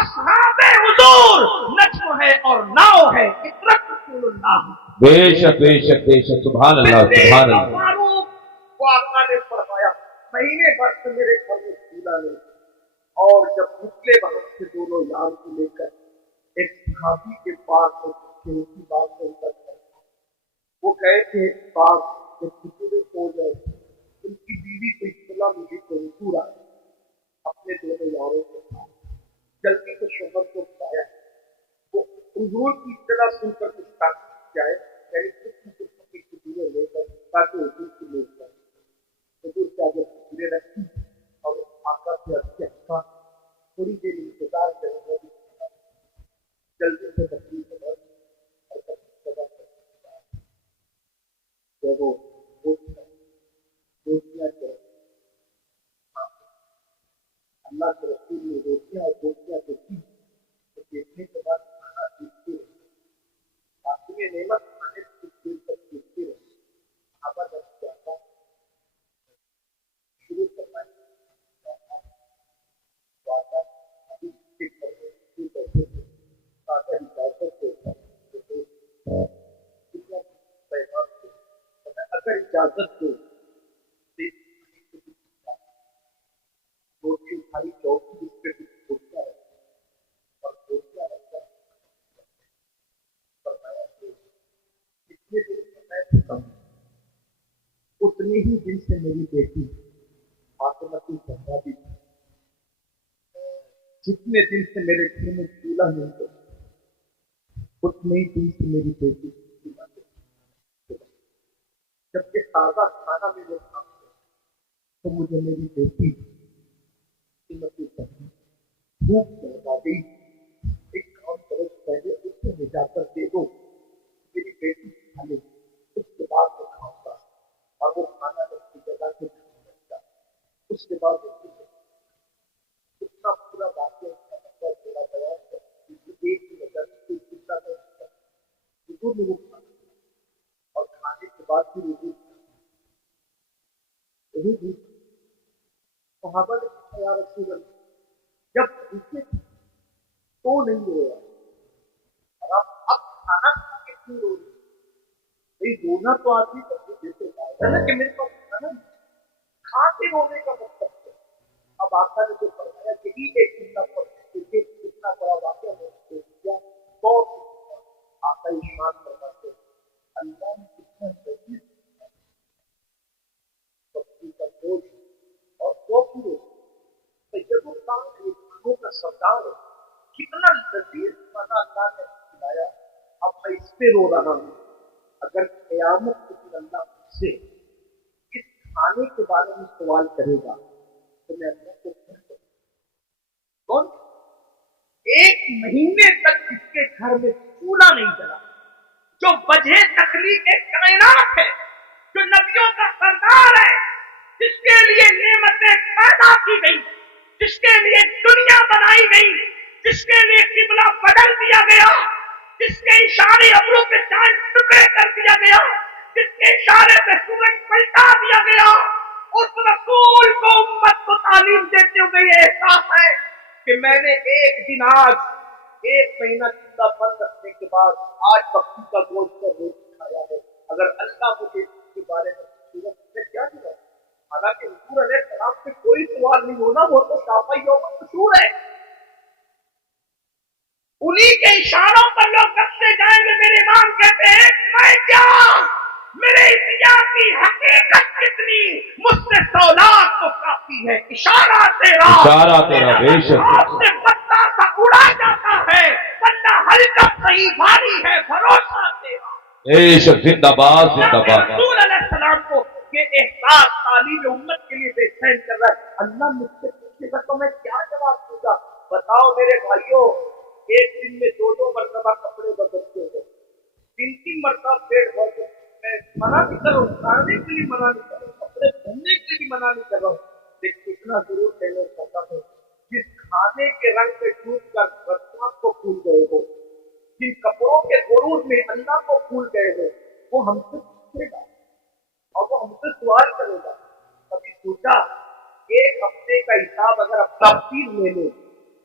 असहाबे हुजूर नज्म है और नाव है, इतरत रसूलुल्लाह। बेशक बेशक बेशक, सुभान अल्लाह सुभान अल्लाह। वो आका ने फरमाया महीने भर से मेरे घर में चूल्हा नहीं, और जब निकले वहां से दोनों यार को लेकर एक सहाबी के पास उनकी बात सुनकर, वो गए थे पास एक खुशबू हो गए, उनकी बीवी को इत्तला मुझे मंजूर आया, अपने दोनों यारों के साथ जल्दी से शोहर को बुलाया। वो हुजूर की इत्तला सुनकर कुछ जाए लेकर ताकि हुजूर की लोग जाए, हुजूर की आगे तस्वीरें रखी और आका से अच्छे हका थोड़ी देर इंतजार करेंगे, जल्दी से तकलीफ और जब वो रोटियां अल्लाह के रसूल ने रोटियां और गोश्तियां देखी तो देखने के बाद खाना देखते रहे, आखिर नेमत खाने से कुछ देर तक देखते रहे। सहाबा जब जाता शुरू करना अगर इजाजत हो रोटी उठाई चौकी जिस पे कुछ रोटियां रखी और रोटियां रखकर फरमाया इतने दिन समय से कम, उतने ही दिन से मेरी बेटी फातिमा भी, जितने दिन से मेरे घर में चूल्हा नहीं था उतने ही दिन से मेरी बेटी, जबकि ताजा खाना मेरे सामने तो मुझे मेरी बेटी भूख लगा गई, एक काम करो पहले उससे ले जाकर दे दो, मेरी बेटी खा ले, उसके बाद मैं खाऊंगा, और वो खाना रखी जगह से खाऊंगा, उसके बाद इतना पूरा वाक्य थोड़ा बयान एक ही वजह से चिंता कर वो खाना और खाने के बाद भी रुजू यही भी सहाबा ने पूछा या रसूल अल्लाह, जब भूखे तो नहीं रोया और आप अब खाना खा के क्यों रो रहे? भाई रोना तो आदमी सबको देते है ना कि मेरे पास खाना खा के रोने का मतलब है। अब आका ने जो फरमाया कि एक चिंता पर कितना बड़ा वाक्य मैंने किया, बहुत आका ईमान फरमाते अल्लाह ने कितना लजीज सब्जी का बोझ और 100 किलो तैयबों का सरदार कितना लजीज खाना अल्लाह ने खिलाया, अब मैं इस पे रो रहा हूँ। अगर क़यामत के दिन अल्लाह मुझसे इस खाने के बारे में सवाल करेगा तो मैं अल्लाह को क्या करूँ? कौन? एक महीने तक जिसके घर में चूल्हा नहीं जला, जो वजह तखलीक कायनात है, जो नबियों का सरदार है, जिसके लिए नेमतें पैदा की गई, जिसके लिए दुनिया बनाई गई, जिसके लिए किबला बदल दिया गया, जिसके इशारे अब्रों पे चांद टुकड़े कर दिया गया, जिसके इशारे पे सूरज पलटा दिया गया, उस रसूल को उम्मत को तालीम देते हुए ये एहसास है कि मैंने एक दिन आज एक महीना चूल्हा बंद रखने के बाद आज बकरी का गोश्त का रोटी खाया है। अगर अल्लाह मुझे इसके बारे में सूरत से क्या दिया, हालांकि हुजूर अलैहिस्सलाम से कोई सवाल नहीं होना, वो तो शाफई यौम मशहूर है। उन्हीं के इशारों पर लोग बख्शे जाएंगे। मेरे इमाम कहते हैं मैं क्या, मेरे इतिहास की हकीकत कितनी, मुझसे सौलाद तो काफी है, इशारा तेरा बेशक आपसे पत्ता सा उड़ा जाता है, वरना हरकत सही भारी है, भरोसा तेरा। बेशक, जिंदाबाद जिंदाबाद। रसूल अलैहिस्सलाम को ये एहसास तालीम उम्मत के लिए बेचैन कर रहा है। अल्लाह मुझसे पूछेगा तो मैं क्या जवाब दूंगा? बताओ मेरे भाइयों, एक दिन में 2-2 मरतबा कपड़े बदलते हो, 3-3 मरतबा पेट भरते, मैं मना नहीं कर रहा हूँ, खाने के लिए मना नहीं कर रहा हूँ, कपड़े पहनने के लिए मना नहीं कर रहा हूँ, लेकिन इतना जरूर कहना चाहता हूँ, जिस खाने के रंग में डूब कर बरसात को भूल गए हो, जिन कपड़ों के गुरूर में अल्लाह को भूल गए हो, वो हमसे पूछेगा और वो हमसे सवाल करेगा। कभी सोचा एक हफ्ते का हिसाब अगर अपना पीर ले ले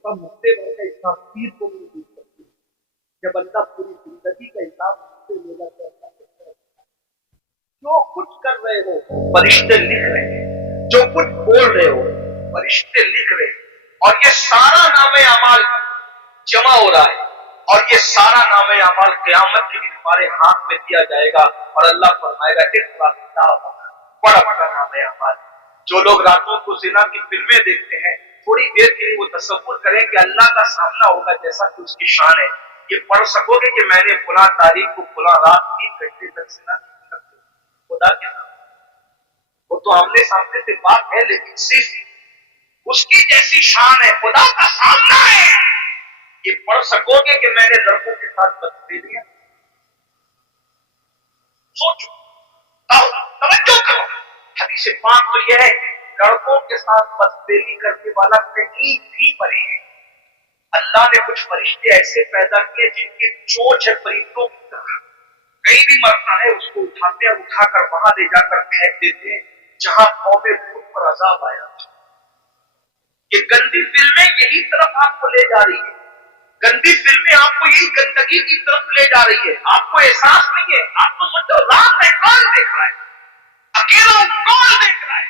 तो हफ्ते भर का हिसाब पीर को नहीं दे सकती। जब अल्लाह पूरी जिंदगी का हिसाब उससे लेगा तो जो कुछ कर रहे हो फरिश्ते लिख रहे हैं, जो कुछ बोल रहे हो फरिश्ते लिख रहे हैं, और ये सारा नामे अमाल जमा हो रहा है, और ये सारा नामे अमाल क़यामत के दिन हमारे हाथ में दिया जाएगा और अल्लाह फरमाएगा इक़रा किताब, पढ़ अपना नामे अमाल। जो लोग रातों को ज़िना की फिल्में देखते हैं, थोड़ी देर के लिए वो तसव्वुर करें कि अल्लाह का सामना होगा जैसा कि उसकी शान है। ये पढ़ सकोगे कि मैंने फुला तारीख को फुला रात 3 घंटे तक ज़िना खुदा के सामने, वो तो आमने सामने से बात है, लेकिन सिर्फ उसकी जैसी शान है, खुदा का सामना है। ये पढ़ सकोगे कि मैंने लड़कों के साथ बदतमीजी? सोचो, तवज्जो करो। हदीस पाक तो यह है लड़कों के साथ बदतमीजी करने वाला कहीं भी परे है। अल्लाह ने कुछ फरिश्ते ऐसे पैदा किए जिनकी चोंच है परिंदों की तरह, कहीं भी मरता है उसको उठाते हैं, उठाकर वहां ले जाकर फेंक देते हैं जहां कौमे लूत पर अजाब आया। ये गंदी फिल्में यही तरफ आपको ले जा रही है, गंदी फिल्में आपको यही गंदगी की तरफ ले जा रही है। आपको एहसास नहीं है, आपको सोचो रात में कौन देख रहा है, अकेला कौन देख रहा है।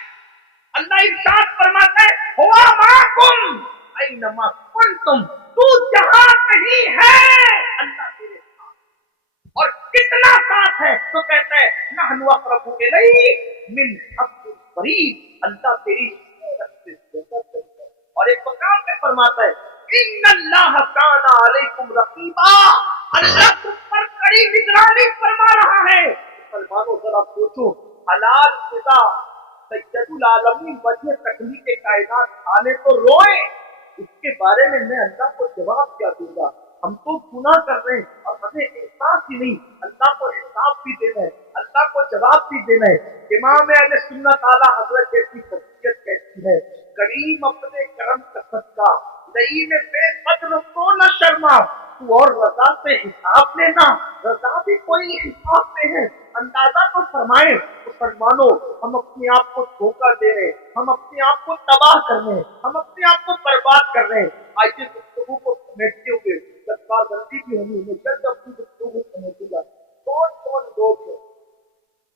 अल्लाह इरशाद फरमाता है हुआ माकुम ऐनमा कुंतुम, तू जहां कहीं है अल्लाह तेरे साथ, और कितना साथ है तो कहता है नहनु अक़रबु इलैहि मिन हब्बिल वरीद, अल्लाह तेरी और एक मकाम पे फरमाता है इन्नल्लाह काना अलैकुम रक़ीबा, अल्लाह तुम पर कड़ी निगरानी फरमा रहा है। मुसलमानों जरा सोचो, हलाल ग़िज़ा सय्यदुल आलमीन वजह तखलीक़ कायनात खाने तो रोए, इसके बारे में मैं अल्लाह को जवाब क्या दूंगा? हम तो गुनाह कर रहे हैं और हमें एहसास ही नहीं, अल्लाह को हिसाब भी देना है, अल्लाह को जवाब भी देना है। इमाम अहले सुन्नत आला हज़रत जैसी शख्सियत कहती है करीम अपने करम का सदका लई में बेकद्र को न शर्मा, तू और रजा से हिसाब लेना, रजा भी कोई हिसाब में है। अंदाजा तो फरमाए मुसलमानों, हम अपने आप को धोखा दे रहे, हम अपने आप को तबाह कर रहे हैं, हम अपने आप को बर्बाद कर रहे हैं। आइए गुफ्तगू को समेटते हुए दस्तारबंदी भी होनी है, जल्द अपनी गुफ्तगू समेटूंगा। कौन कौन लोग हैं,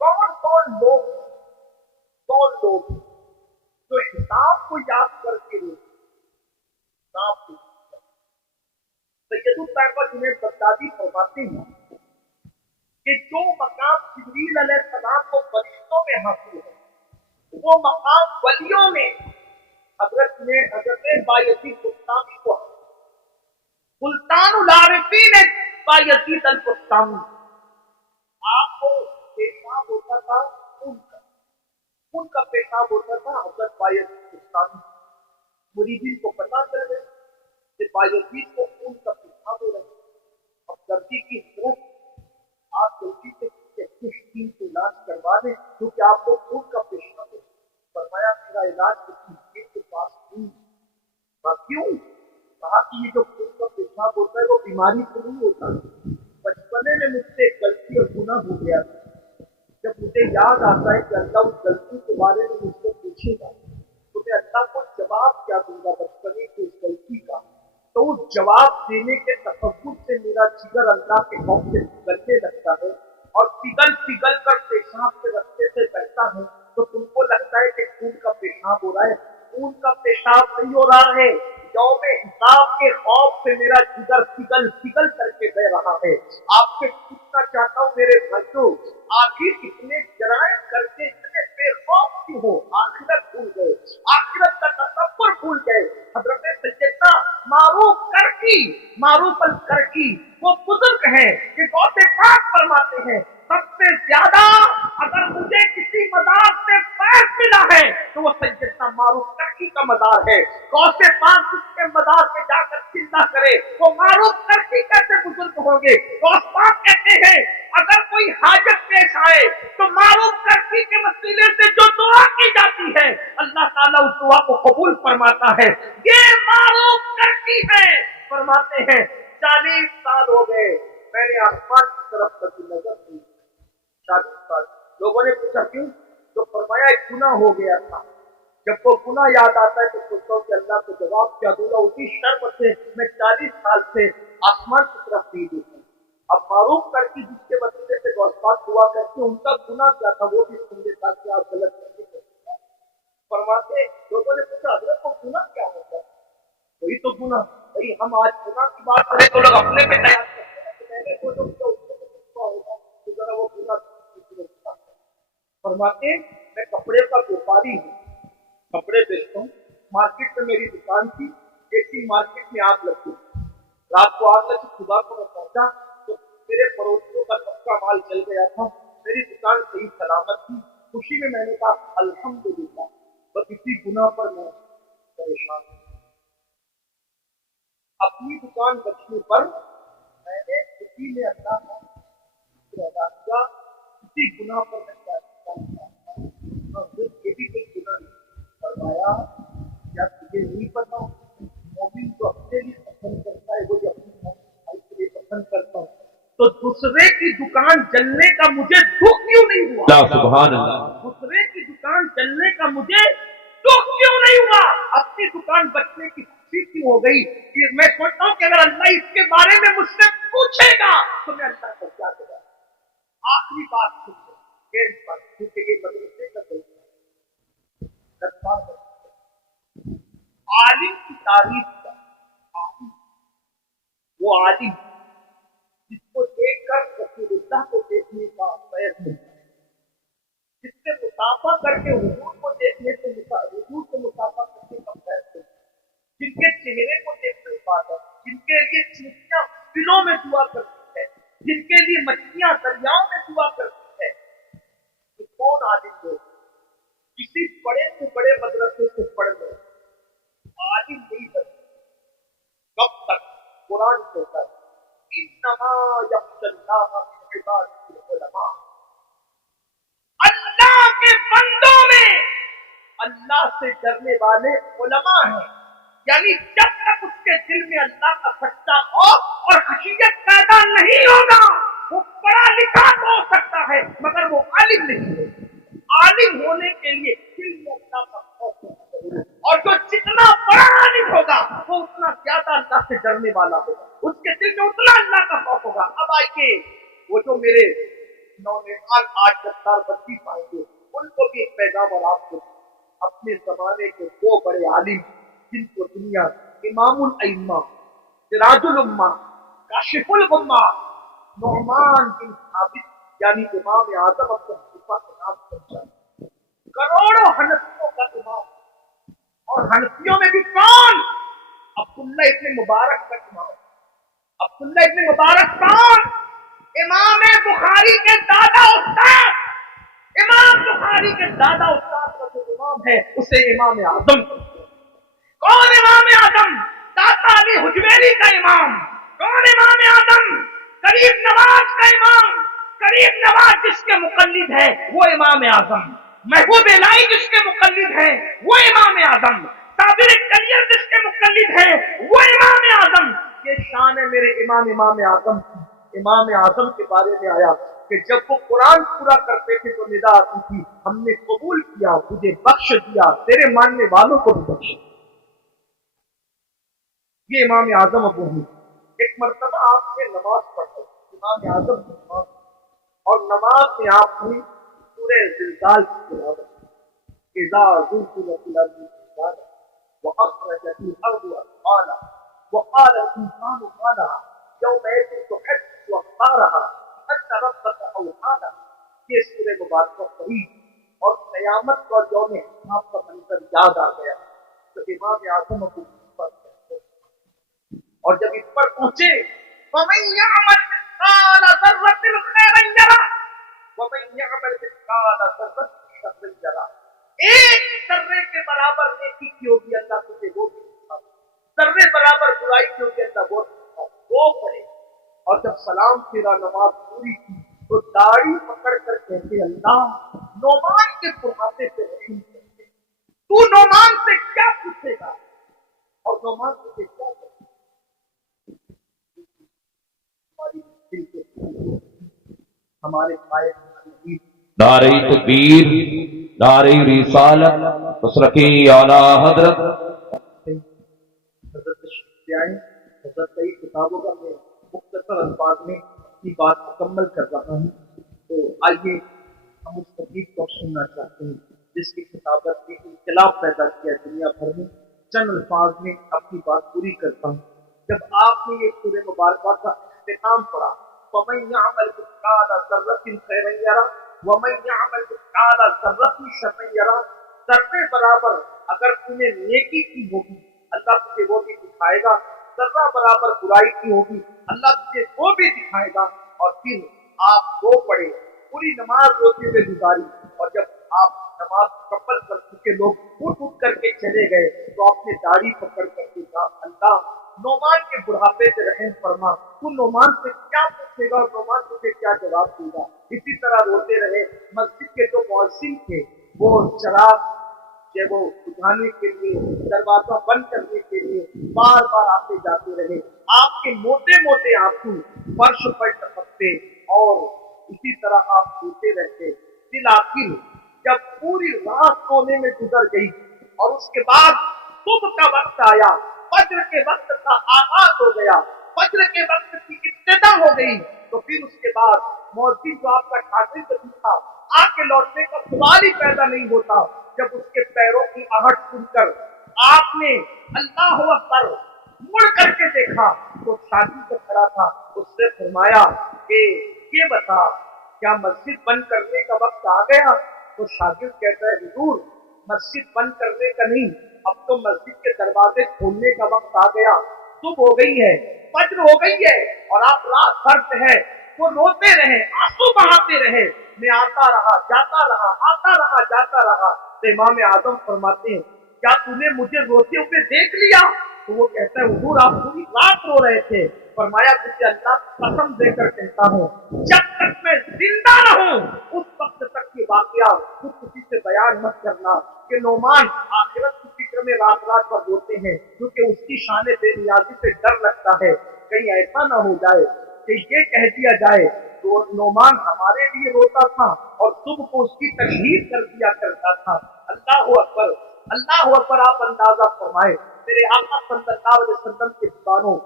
कौन लोग जो हिसाब को याद करके सैयदुल ताइबा जुनैद बगदादी फरमाते हैं कि जो मकाम जिब्रील अलैहिस्सलाम को फरिश्तों में हासिल है, वो मकाम वलियों में हजरत बायजीद बुस्तामी को सुल्तानुल आरिफीन बायजीद अल बुस्तामी, आपको पेशाब होता था उनका पेशाब होता था हजरत बायजीद बुस्तामी, मुरीदीन को पता चल गया کہ बायजीद को खून का पेशाब हो रहा है। अब दर्दी की हजरत, आप जल्दी से टीम से इलाज करवा दें क्योंकि आपको खून का पेशाब है। फरमाया मेरा इलाज किसी हकीम के पास नहीं। क्यों? कहा कि ये जो खून का पेशाब होता है वो बीमारी से नहीं होता। बचपने में मुझसे एक गलती और गुनाह हो गया था। जब मुझे याद आता है कि अल्लाह उस गलती के बारे में मुझसे पूछेगा तो मैं अल्लाह को जवाब क्या दूंगा बचपने की उस गलती का। तो उस जवाब देने के तफक्कुर से मेरा जिगर अल्लाह के खौफ से पिघलने लगता है और पिघल पिघल कर पेशाब के रास्ते से बहता है। तो तुमको लगता है कि खून का पेशाब हो रहा है, खून का पेशाब नहीं हो रहा है। यौमे हिसाब के खौफ से मेरा जिगर पिघल पिघल करके बह रहा है। आपसे पूछना चाहता हूँ मेरे भाइयों, आखिर इतने जराए करके इतने बेखौफ क्यों हो? आखिरत भूल गए, आखिरत का तसव्वुर भूल गए। हजरत सैयदना मारूफ अल करकी वो बुजुर्ग हैं कि गौसे पाक फरमाते हैं सबसे ज्यादा अगर मुझे किसी मदार से पैर मिला है तो वो सैयदना मारूफ करकी का मदार है। गौसे पाक जिसके मदार पे जाकर चिंता करे वो मारूफ करकी कैसे बुजुर्ग होंगे? गौस पाक कहते हैं अगर कोई हाजत पेश आए तो मारूफ करकी के वसीले से जो दुआ की जाती है अल्लाह ताला उस दुआ को कबूल फरमाता है। ये मारूफ करकी है। फरमाते हैं 40 साल हो गए मैंने आसमान की तरफ कभी नजर नहीं। 40 साल। लोगों ने पूछा क्यों? तो फरमाया एक गुनाह हो गया था। जब वो गुनाह याद आता है तो सोचता हूँ कि अल्लाह को जवाब क्या दूंगा। उसी शर्म से मैं 40 साल से आसमान की तरफ नहीं देखा। अब मारूफ करके जिसके वसीले से गौसपाक हुआ करके उनका गुनाह क्या था वो भी सुन लेता कि आप गलत नहीं करते। फरमाते लोगों ने पूछा हजरत को गुनाह क्या होता है? वही तो गुनाह। भाई हम आज गुनाह की बात करें तो लोग अपने पे तैयार करते हैं कि मैंने वो जो किया उसको तो होगा तो जरा वो गुनाह। फरमाते मैं कपड़े का व्यापारी हूँ, कपड़े बेचता हूँ। मार्केट में मेरी दुकान थी, ऐसी मार्केट में आग लग गई। रात को आग लगी, सुबह को मैं पहुंचा तो मेरे पड़ोसियों का सबका माल जल गया था। मेरी दुकान सही सलामत थी। खुशी में मैंने कहा अल्हम्दुलिल्लाह। बस इसी गुनाह पर मैं परेशान हूँ। अपनी दुकान बचने पर मैंने खुशी में अल्लाह का अदा किया। इसी गुनाह पर मैं ये भी कोई गुनाह नहीं फरमाया। क्या तुझे नहीं पता मोमिन तो अपने लिए पसंद करता है, वो अपनी भाई के लिए पसंद करता है। तो दूसरे की दुकान जलने का मुझे दुख क्यों नहीं हुआ? सुभान अल्लाह। दूसरे की दुकान जलने का मुझे दुख क्यों नहीं हुआ? अपनी दुकान बचने की खुशी क्यों हो गई? कि मैं सोचता हूँ कि अगर अल्लाह इसके बारे में मुझसे पूछेगा तो मैं अल्लाह को क्या दूंगा। आखिरी बात क्योंकि ये मदरसे का आलिम की तारीफ का आलिम, वो आलिम जिसको देखकर रसूलुल्लाह को देखने का प्रयत्न मिलता है, जिससे मुसाफा करके हुजूर को देखने से हुजूर से मुसाफा करने का प्रयत्न, जिनके चेहरे को देखने पाता, जिनके लिए चिड़ियां दिलों में दुआ करती है, जिनके लिए मछलियां दरियाओं में दुआ करती है। तो कौन आलिम हो? किसी बड़े से बड़े मदरसे से पढ़ लो, आलिम नहीं बनते। कब तक? कुरान कहता है इन्नमा यख्शल्लाह मिन इबादिहिल उलमा। अल्लाह के बंदों में अल्लाह से डरने वाले उलमा हैं। यानी जब तक उसके दिल में अल्लाह का सच्चा खौफ और खशियत पैदा नहीं होगा वो पढ़ा लिखा तो हो सकता है मगर वो आलिम नहीं है। आलिम होने के लिए दिल में अल्लाह का खौफ होना जरूरी है। और जो जितना बड़ा आलिम होगा वो उतना ज्यादा अल्लाह से डरने वाला होगा, उसके दिल में उतना अल्लाह का खौफ होगा। अब आइए वो जो मेरे नौनिहाल आज दफ्तार बच्ची पाएंगे उनको भी एक पैगाम और आपको अपने जमाने के दो बड़े आलिम जिनको दुनिया इमामुल अइम्मा, सिराजुल उम्मा, काशिफुल गुम्मा, नुअमान बिन साबित यानी इमाम आजम अपने हनीफा के नाम से करोड़ों हनफियों का इमाम, और हनफियों में भी कौन? अब्दुल्ला इब्न मुबारक का इमाम। अब्दुल्ला इब्न मुबारक कौन? इमाम बुखारी के दादा उस्ताद। इमाम बुखारी के दादा उस्ताद का जो इमाम है उसे इमाम आजम। कौन इमाम आजम? दादा दाता अली हुजवेरी का इमाम, कौन इमाम आजम? गरीब नवाज का इमाम, गरीब नवाज जिसके मुकल्लिद है वो इमाम आजम, महबूब इलाही जिसके मुकल्लिद है वो इमाम आजम, साबिर कलियर जिसके मुकल्लिद है वो इमाम आजम। ये शान है मेरे इमाम आजम की। इमाम आजम के बारे में आया कि जब वो कुरान पूरा करते थे तो निदा आती थी, हमने कबूल किया, तुझे बख्श दिया, तेरे मानने वालों को भी बख्श। ये इमाम आजम अबू हनीफा। एक मर्तबा आपने नमाज पढ़ी, इमाम आजम की नमाज, और नमाज में आपने सूरह ज़िलज़ाल की तिलावत की। इज़ा ज़ुलज़िलतिल अर्ज़ु ज़िलज़ालहा व अख़रजतिल अर्ज़ु अथक़ालहा व क़ाल अल-इंसानु मा लहा यौमइज़िन तुहद्दिसु अख़बारहा अन्न रब्बका अवहा लहा। ये सूरह मुबारक पढ़ी और क़यामत और यौम हिसाब का मंजर याद आ गया तो इमाम आजम अबू हनीफा, और जब इस पर पहुंचे वमन यअमल मिस्काल ज़र्रतिन खैरन यरह वमन यअमल मिस्काल ज़र्रतिन शर्रन यरह। एक जर्रे के बराबर नेकी की होगी अल्लाह तुझे वो भी दिखाएगा, जर्रे बराबर बुराई की होगी अल्लाह वो दिखाएगा। वो पढ़े और जब सलाम फिरा नमाज पूरी की तो दाढ़ी पकड़ कर कहते अल्लाह नोमान के बुढ़ापे पे रहम करते, तू नोमान से क्या पूछेगा और नोमान तुझे क्या करेगा। हमारे पाए नारे तकबीर, नारे रिसालत, मसरके आला हजरत। हजरत कई किताबों का मैं मुख्तसर अल्फाज में अपनी बात मुकम्मल कर रहा हूँ, तो आइए हम उस तकलीफ को सुनना चाहते हैं जिसकी किताबत ने इनकलाब पैदा किया दुनिया भर में। चंद अल्फाज में अपनी बात पूरी करता हूँ। जब आपने ये सूरह मुबारक का इख्तिताम पढ़ा, वमन यअमल मिस्काल ज़र्रतिन खैरन यरह वमन यअमल मिस्काल ज़र्रतिन शर्रन यरह, जर्रे बराबर अगर तूने नेकी की होगी अल्लाह तुझे वो भी दिखाएगा, जर्रा बराबर बुराई की होगी अल्लाह तुझे वो भी दिखाएगा। और फिर आप वो पढ़े, पूरी नमाज रोते हुए गुजारी, और जब आप नमाज मुकम्मल कर चुके लोग उठ उठ करके चले गए तो आपने दाढ़ी पकड़ करके कहा अल्लाह नोमान के बुढ़ापे से रहम फरमा, तू नोमान से क्या पूछेगा और नोमान तुझे क्या जवाब देगा। इसी तरह रोते रहे। मस्जिद के जो मुअज्जिन थे वो चराग जब वो बुझाने के लिए, दरवाजा बंद करने के लिए बार बार आते जाते रहे। आपके मोटे मोटे आंसू फर्श पर टपकते और इसी तरह आप रोते रहते। दिल आखिर जब पूरी रात सोने में गुजर गई और उसके बाद सुबह का वक्त आया, फज्र के वक्त का आगाज हो गया, फज्र के वक्त की इब्तिदा हो गई, तो फिर उसके बाद मुअज्जिन जो आपका शागिर्द था आके लौटने का सवाल ही पैदा नहीं होता। जब उसके पैरों की आहट सुनकर आपने अल्लाह अकबर मुड़ करके देखा तो शागिर्द खड़ा था। उससे फरमाया कि ये बता क्या मस्जिद बंद करने का वक्त आ गया? तो शागिर्द कहता है हुजूर मस्जिद बंद करने का नहीं, अब तो मस्जिद के दरवाजे खोलने का वक्त आ गया, सुबह हो गई है, फज्र हो गई है और आप रात भर से है। वो रोते रहे, आंसू बहाते रहे, मैं आता रहा जाता रहा, आता रहा जाता रहा। तो इमाम आजम फरमाते हैं क्या तूने मुझे रोते हुए देख लिया? तो वो कहता है हुजूर आप पूरी रात रो रहे थे। फरमाया तुझे अल्लाह की कसम देकर कहता हूँ जब तक मैं जिंदा रहूं उस वक्त तक ये वाकया तू किसी से बयान मत करना कि नोमान आखिरत की फिक्र में रात रात पर रोते हैं, क्योंकि उसकी शान बेनियाजी से डर लगता है कहीं ऐसा ना हो जाए कि ये कह दिया जाए तो नोमान हमारे लिए रोता था और सुबह को उसकी तशहीर कर दिया करता था। अल्लाह अकबर, अल्लाह अकबर। आप अंदाजा फरमाए मेरे आका सल्लल्लाहु अलैहि वसल्लम के दीवानों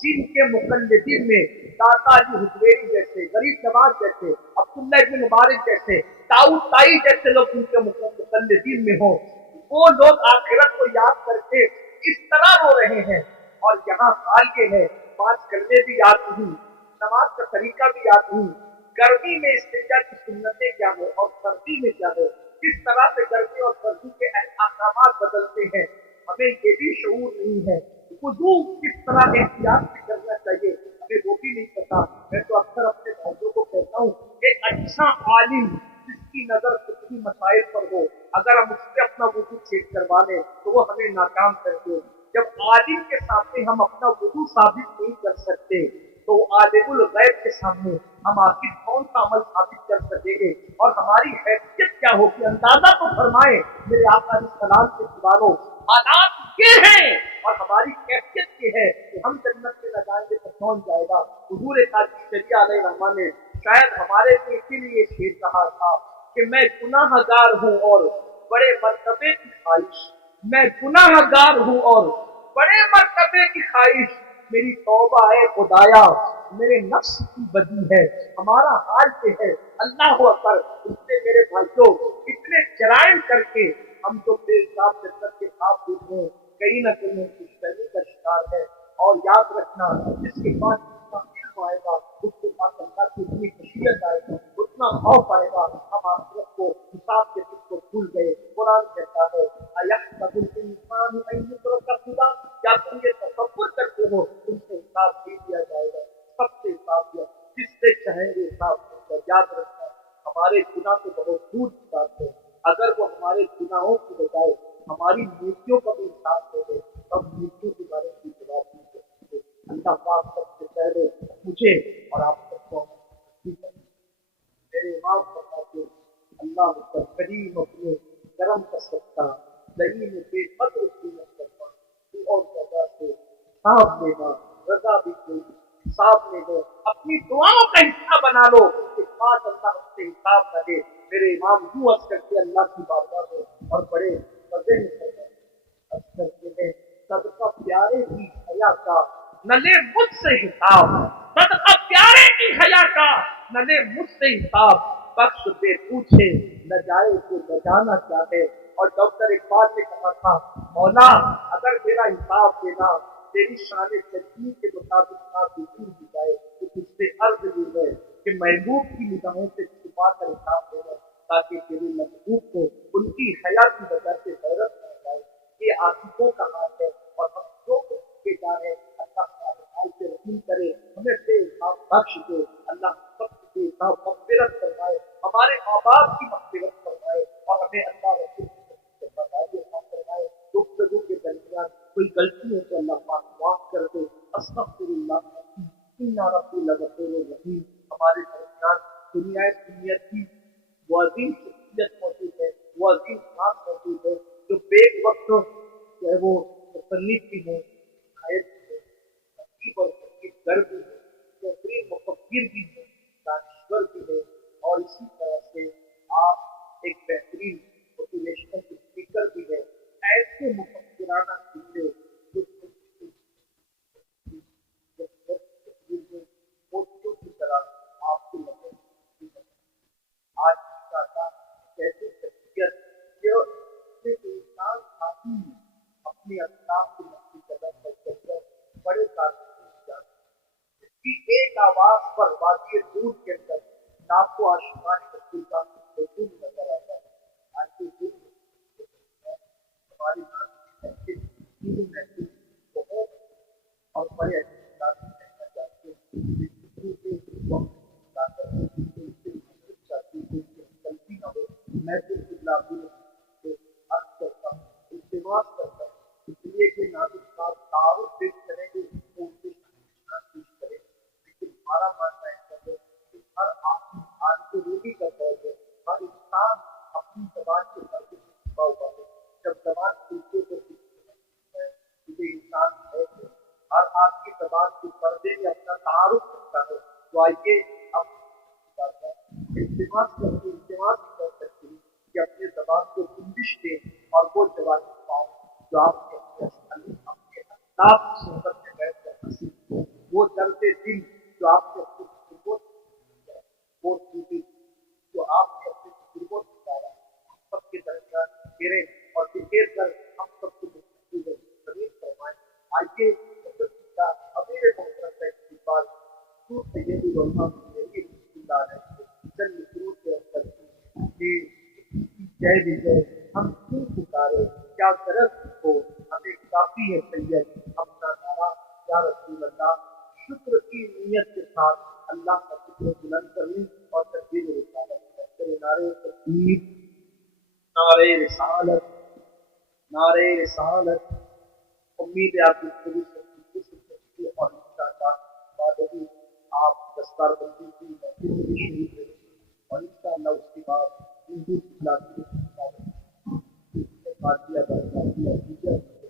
जिनके मुकल्लिदीन में दाता अली हुजवेरी जैसे, गरीब नवाज जैसे, अब्दुल्लाह इब्न मुबारक जैसे, दाऊद ताई जैसे लोग उनके मुकल्लिदीन में हो, वो लोग आखिरत को याद करके इस तरह रो रहे हैं। और यहाँ हाल ये है 5 कलमे भी याद नहीं, नमाज का तरीका भी याद नहीं, गर्मी में इस्तिंजा की सुन्नतें क्या है और सर्दी में क्या है, किस तरह से गर्मी और सर्दी के अहकामात बदलते हैं, हमें ये भी शऊर नहीं है। वुजू किस तरह एहतियात से करना चाहिए हमें वो भी नहीं पता। मैं तो अक्सर अपने भाइयों को कहता हूँ एक अच्छा आलिम जिसकी नजर फिक्री मसाइल पर हो, अगर हम उससे अपना वुजू चेक करवा लें तो वो हमें नाकाम कर दे। जब आलिम के सामने हम अपना वुजू साबित नहीं कर सकते तो आलिमुल गैब के सामने हम आखिर कौन सा अमल साबित कर सकेंगे और हमारी हैसियत क्या होगी। अंदाजा तो फरमाए मेरे आका सलाम के दीवारों, हालात ये हैं और हमारी कैफियत ये है कि हम जन्नत में न जाएंगे तो कौन जाएगा। हुजूर काजी शरिया अलैहि रहमान ने शायद हमारे लिए इसीलिए शेर कहा था कि मैं गुनाहगार हूँ और बड़े मर्तबे की ख्वाहिश, मैं गुनाहगार हूँ और बड़े मर्तबे की ख्वाहिश, मेरी तौबा है खुदाया, मेरे नफ्स की बदी है। हमारा हाल ये है अल्लाह अकबर, इसलिए मेरे भाइयों इतने जराइम करके हम जो बेहिसाब जन्नत के खाब देख रहे हैं कहीं ना कहीं हम दुश्मनी का शिकार है। और याद रखना जिसके पास जितना इल्म आएगा उसके पास अल्लाह की इतनी खशियत आएगी, उतना खौफ आएगा। हम आखिरत को हिसाब के दिन को भूल गए। कुरान कहता है अयहसबुल इंसान अन युत्रका सुदा, क्या तुम ये तसव्वुर करते हो तुमसे हिसाब दे दिया जाएगा। सबसे हिसाब दिया, जिससे चाहेंगे हिसाब देगा। याद रखना हमारे गुनाह तो बहुत दूर की बात है, अगर वो हमारे गुनाहों की बजाय हमारी नीतियों का भी हिसाब दे दे तब नीतियों के बारे में जवाब नहीं दे सकते। अल्लाह पाक सबसे पहले मुझे और आप सबको मेरे इमाम फरमाते अल्लाह करीम अपने करम का सत्ता दलील बेकद्र कीमत करना तू और जगह से हिसाब लेना, रजा भी कोई हिसाब ले लो, अपनी दुआओं का हिस्सा बना लो कि पाँच अल्लाह हमसे हिसाब न दे। मेरे इमाम यूं अर्ज करके अल्लाह की बारगाह में और बड़े मजे में अर्ज करते हैं सदका प्यारे की हया का न ले मुझसे हिसाब, सदका प्यारे की हया का न ले मुझसे हिसाब, बख्श दे पूछे न जाए तो न जाना चाहे। और डॉक्टर इकबाल ने कहा था मौला अगर मेरा हिसाब देना तेरी शान तकदीर के मुताबिक ना दूर हो जाए तो तुझसे अर्ज ये है कि महबूब की निगाहों से छुपा कर हिसाब देना ताकि तेरे महबूब को उनकी हया की वजह से हैरत हो जाए। ये आसिफों का हाल है और हम जो के जा रहे अल्लाह हाल से रहीम करे, हमें बेहिसाब बख्श दे। अल्लाह सबसे बेहिसाब मग़फ़िरत फरमाए, हमारे माँ बाप की मग़फ़िरत फरमाए और हमें अल्लाह रसूल की बर्दाश्त फरमाए। गुफ्तगू के दरमियान कोई गलती है तो अल्लाह पाक माफ कर दे। अस्तग़फिरुल्लाह इन्ना रब्बी लगफूरुर रहीम। हमारे दरमियान दुनिया की वो अजीम शख्सियत मौजूद है, वो अजीम बात मौजूद है जो बेक वक्त जो है वो मुसन्निफ भी है, शायद भी है, तकरीब और तकरीब गर भी है, बेहतरीन मुफक्किर भी है, दानिश्वर भी है और इसी तरह से आप एक बेहतरीन मोटिवेशनल स्पीकर भी है। ऐसे मुफक्किराना चीजें जो बच्चों की तरह आपको लगे आज का कैसे शख्सियत जो इंसान साथी अपने अल्लाह की मस्ती कदम पर चलकर बड़े कारनामे इसकी एक आवाज पर वादी दूर के अंदर नाको आसमान शक्ति का वजूद नजर आता है। आज के युग में हमारी महसूस बहुत और बड़े अच्छे कहना चाहते हैं गलती न हो। मैं तो अर्ज करता हूँ, इल्तिमास करता हूँ इसलिए कि नाज़िम साहब तारुफ पेश करेंगे तो उनके पेश करें, लेकिन हमारा मानना है कि हर आदमी आज के रूढ़ी का दौर है, हर इंसान अपनी जबान के पर्दे से छुपा हुआ है। जब जबान खुलते तो मुझे इंसान है हर आपकी जबान के पर्दे में अपना तारुफ करता है। तो आइए अब इल्तिमास कर सकते हैं कि अपने जबान को बंदिश दें और वो जवाब पाओ जो आपके अल्लाह की सोहबत में बैठ कर हासिल हो, वो डरते दिन जो आपके अपने वो चीजें जो आपने अपने बुजुर्गों से डाला सबके दरमियान गिरे और गिर कर हम सबको जमीन फरमाए। आइए अमीर मोहतरम का इस्तेमाल सूर से ये भी रोना चंद शुरू से जय विजय हम क्यों पुकारे, क्या गरज हो हमें काफी है सैयद अपना नारा या रसूल अल्लाह। शुक्र की नीयत के साथ अल्लाह का शुक्र बुलंद करने और तकबीर रिसालत नारे तकबीर, नारे रिसालत, नारे रिसालत امید ہے آپ اس کو بھی اور انشاءاللہ بعد ابھی آپ دستار بندی کی محفل میں بھی شریک رہیں اور انشاءاللہ اس کے بعد اردو سکھلاتی ہے فاتحہ برکاتیہ